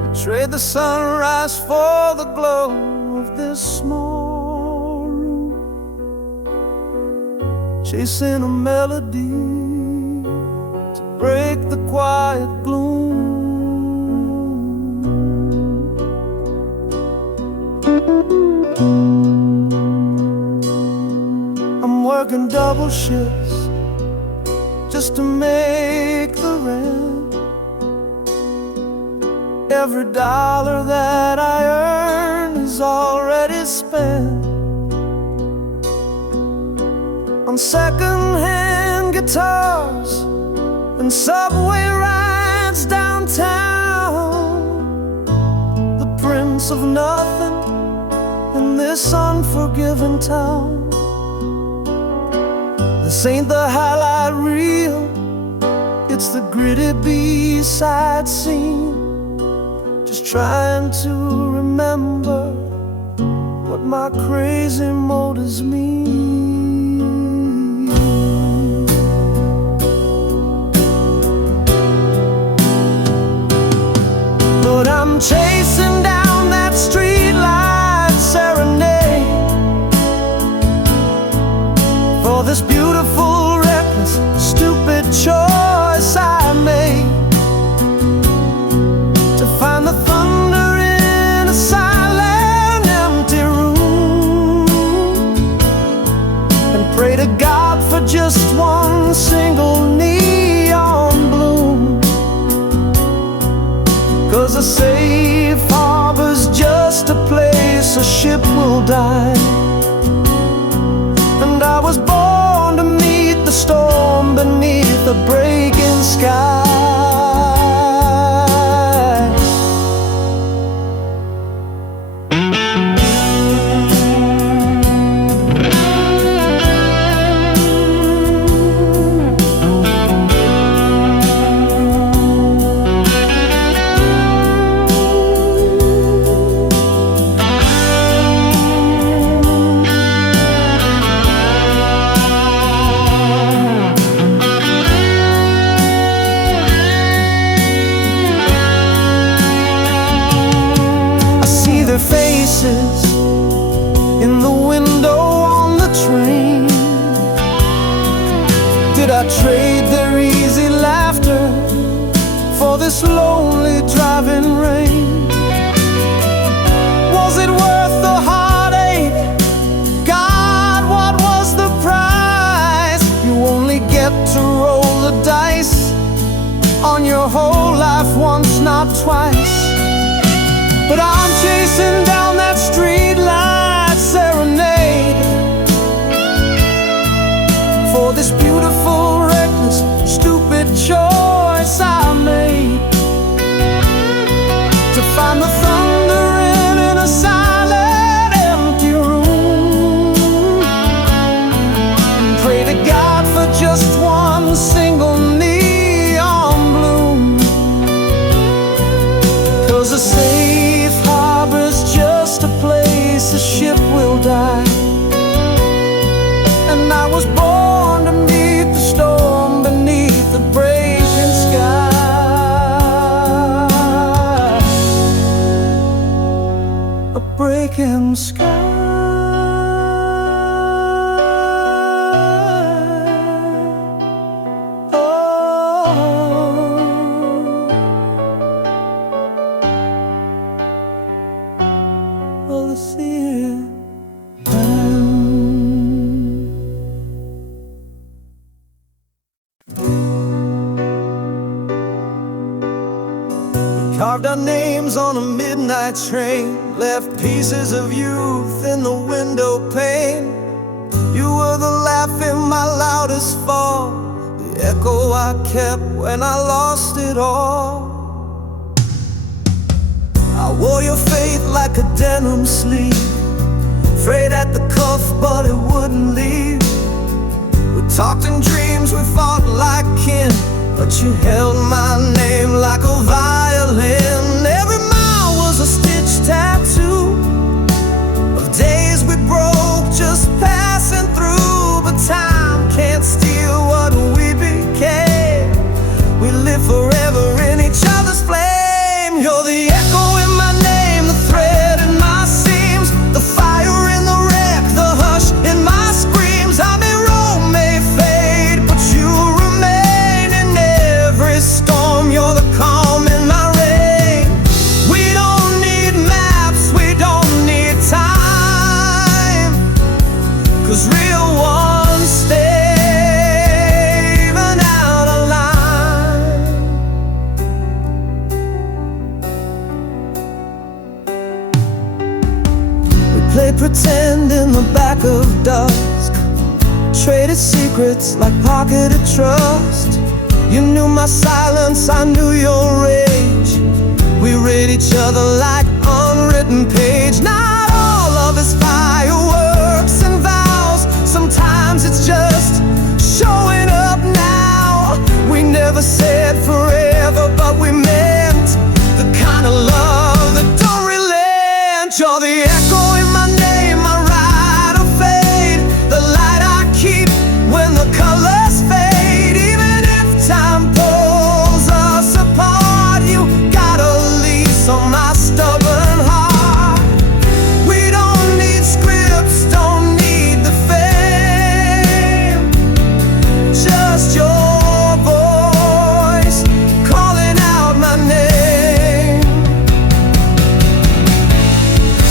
I trade the sunrise for the glow of this small room, chasing a melody to break the quiet gloom. I'm working double shifts just to make the rent. Every dollar that I earn is already spent on second-hand guitars and subway rides downtown. The prince of nothing in this unforgiving town. This ain't the highlight reel, it's the gritty B-side scene. Just trying to remember what my crazy motives mean. But I'm chasing down that streetlight serenade for this beautiful, reckless, stupid choice I made, to find the thunder in a silent, empty room, and pray to God for just one single neon bloom. 'Cause a safe harbor's just a place a ship will die, and I was born to meet the storm beneath a breaking sky. Faces in the window on the train. Did I trade their easy laughter for this lonely driving rain? Was it worth the heartache? God, what was the price? You only get to roll the dice on your whole life once, not twice. But I'm chasing down that streetlight serenade for this beautiful, reckless, stupid choice I made, to find the thunder in a silent, empty room, and pray to God for just one single neon bloom. 'Cause a safe harbor's just a place a ship will die, and I was born to meet the storm beneath the breaking sky. A breaking sky. Carved our names on a midnight train, left pieces of youth in the window pane. You were the laugh in my loudest fall, the echo I kept when I lost it all. I wore your faith like a denim sleeve, frayed at the cuff but it wouldn't leave. We talked in dreams, we fought like kin, but you held my name like a violin. Every mile was a stitch tattoo of days we broke, just passing through. But time can't steal what we became. We live forever in each other's flame. You're the echo in my name, the thread in my seams, the fire in the wreck, the hush in my screams. I may roam, may fade, but you remain in every storm. You're the calm in my rain. We don't need maps, we don't need time, 'cause real ones stay even out of line. We played pretend in the back of dusk, traded secrets like pocketed trust. You knew my silence, I knew your rage. We read each other like unwritten page. Not all of it's fireworks and vows, sometimes it's just showing up now. We never said forever, but we meant the kind of love that don't relent. You're the echo in my name, my ride or fade, the light I keep when the colors fade. Even if time pulls us apart, you got a lease on my stubborn heart. We don't need scripts, don't need the fame, just your voice calling out my name.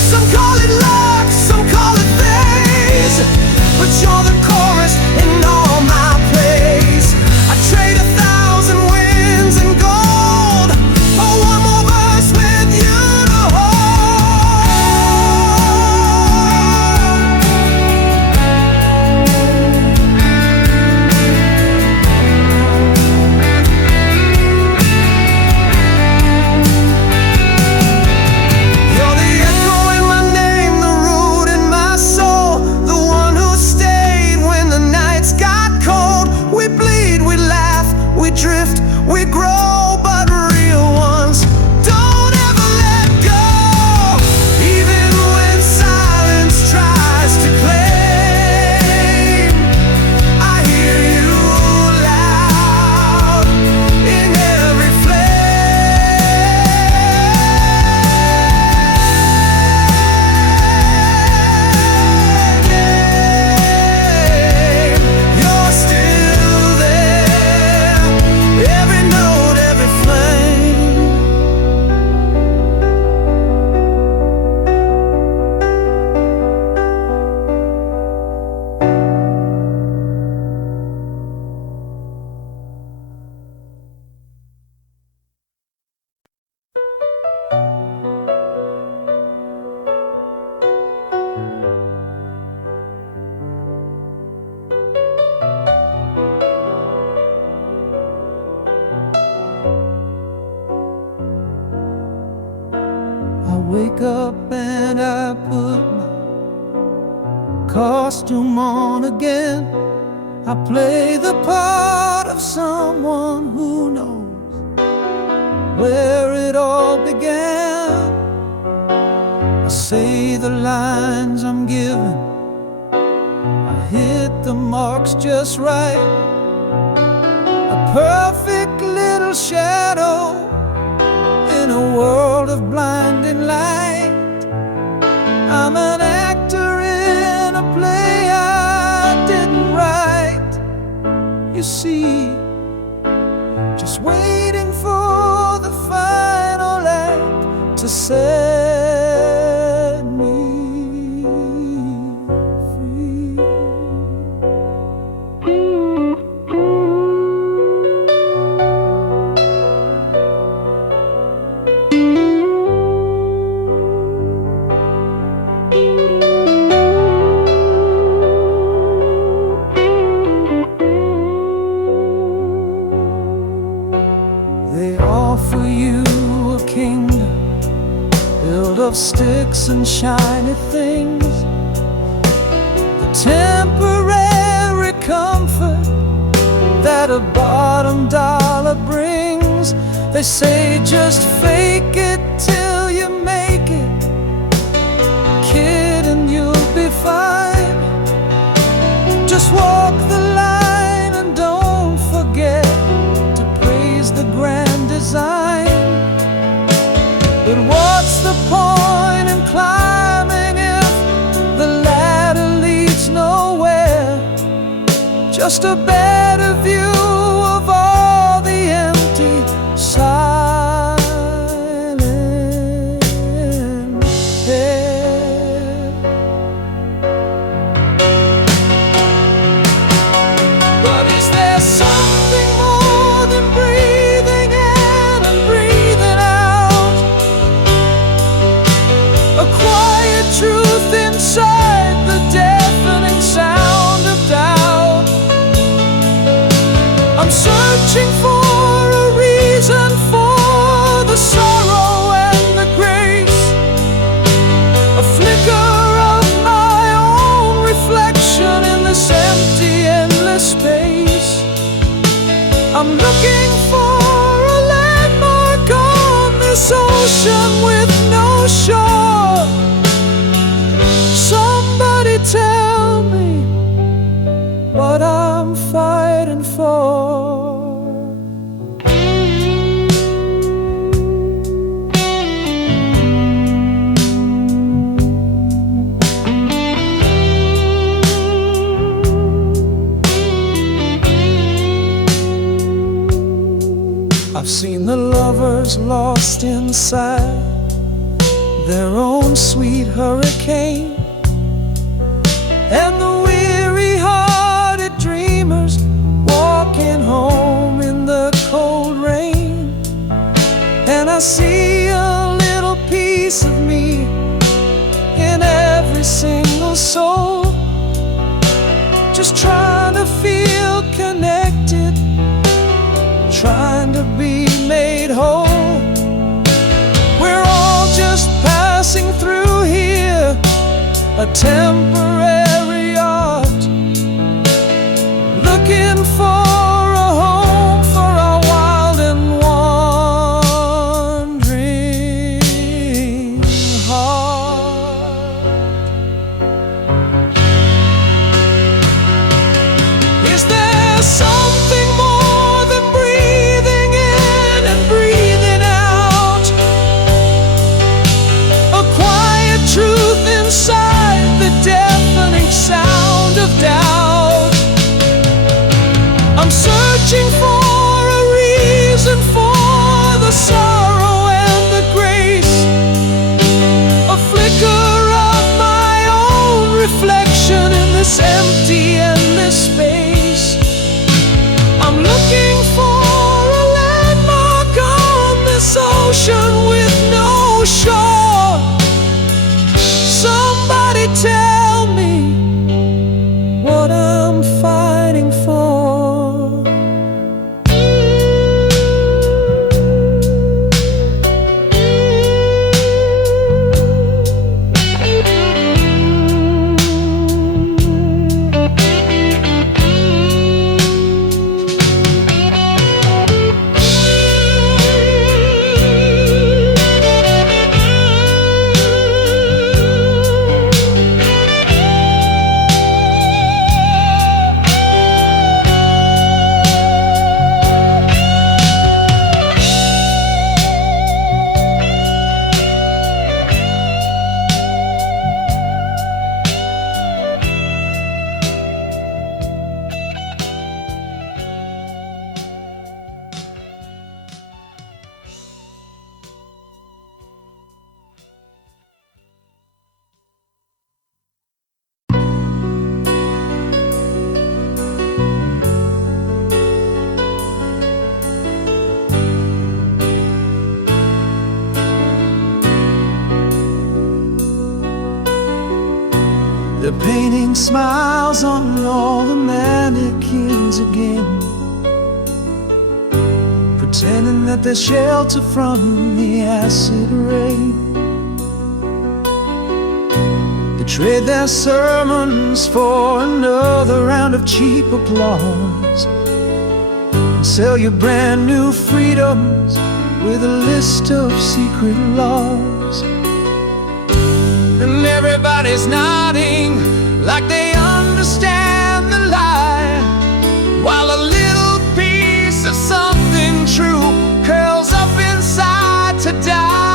Some call it luck, some call it phase, but you're the chorus in all my praise. I trade 1,000 wins and gold for one more verse with you to You're the echo in my name, the root in my soul, the one who stayed when the nights got cold. We bleed, we laugh, we drift, we grow, but real ones don't ever let go. Even when silence tries to claim, I hear you loud in every flame. You're still there, every note, every flame. I wake up and I put my costume on again. I play the part of someone who knows where it all began. I say the lines I'm given, I hit the marks just right. A perfect little shadow in a world of blinding light. I'm an actor in a play I didn't write. You see, just waiting for the final act to set me free. They offer you a kingdom built of sticks and shiny things, the temporary comfort that a bottom dollar brings. They say just fake it till you make it, kid, and you'll be fine. Just walk the line and don't forget to praise the grand design. But what's the point in climbing if the ladder leads nowhere? Just a better view of all the empty silent air. But is there something more than breathing in and breathing out? A quiet truth inside the deafening sound of doubt. I'm searching for a reason for the sorrow and the grace, a flicker of my own reflection in this empty, endless space. I'm looking for a landmark on this ocean with no shore. Somebody tell me what I'm fighting for. I've seen the lovers lost inside their own sweet hurricane, and the weary-hearted dreamers walking home in the cold rain. And I see a little piece of me in every single soul, just trying to feel connected, trying to be made whole. We're all just passing through here, a temporary art, looking for a home for our wild and wandering heart. Is there something more than breathing in and breathing out? A quiet truth inside the deafening sound of doubt. I'm searching for a reason for the sorrow and the grace, a flicker of my own reflection in this empty, endless space. I'm looking for a landmark on this ocean with no shore. Somebody tell me what I'm fighting for. They're painting smiles on all the mannequins again, pretending that they're sheltered from the acid rain. trade their sermons for another round of cheap applause, and sell you brand new freedoms with a list of secret laws. And everybody's nodding like they understand the lie, while a little piece of something true curls up inside to die.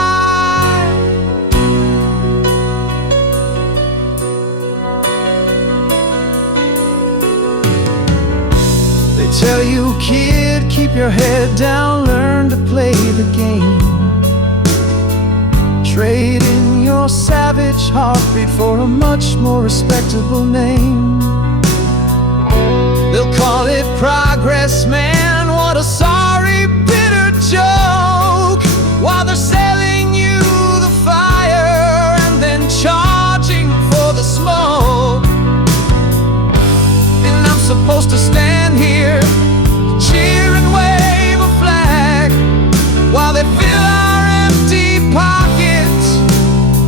They tell you, kid, keep your head down, learn to play the game. Trade in your savage heartbeat for a much more respectable name. They'll call it progress, man, what a sorry, bitter joke, while they're selling you the fire and then charging for the smoke. And I'm supposed to stand here, cheer and wave a flag, while they fill our empty pockets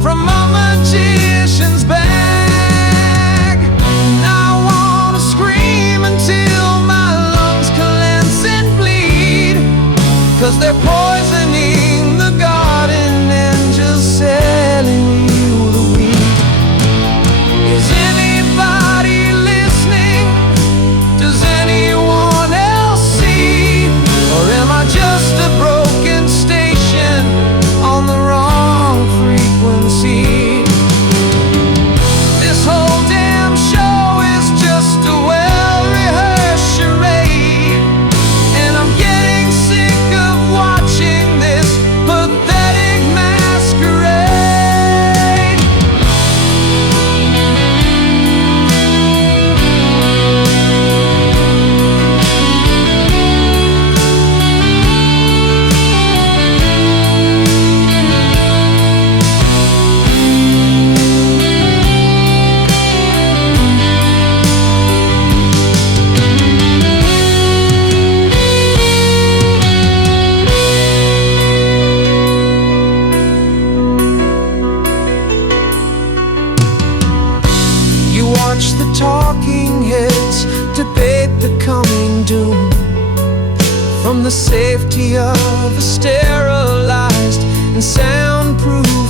from a magician's bag. And I wanna scream until my lungs collapse and bleed, 'cause they're poisoning the garden and just selling you the weed. Is anybody listening? Does anyone else see? Or am I just a broken station on the wrong frequency? This whole damn show is just a well-rehearsed charade, and I'm getting sick of watching this pathetic masquerade. You watch the talking heads debate the coming doom from the safety of a sterilized and soundproof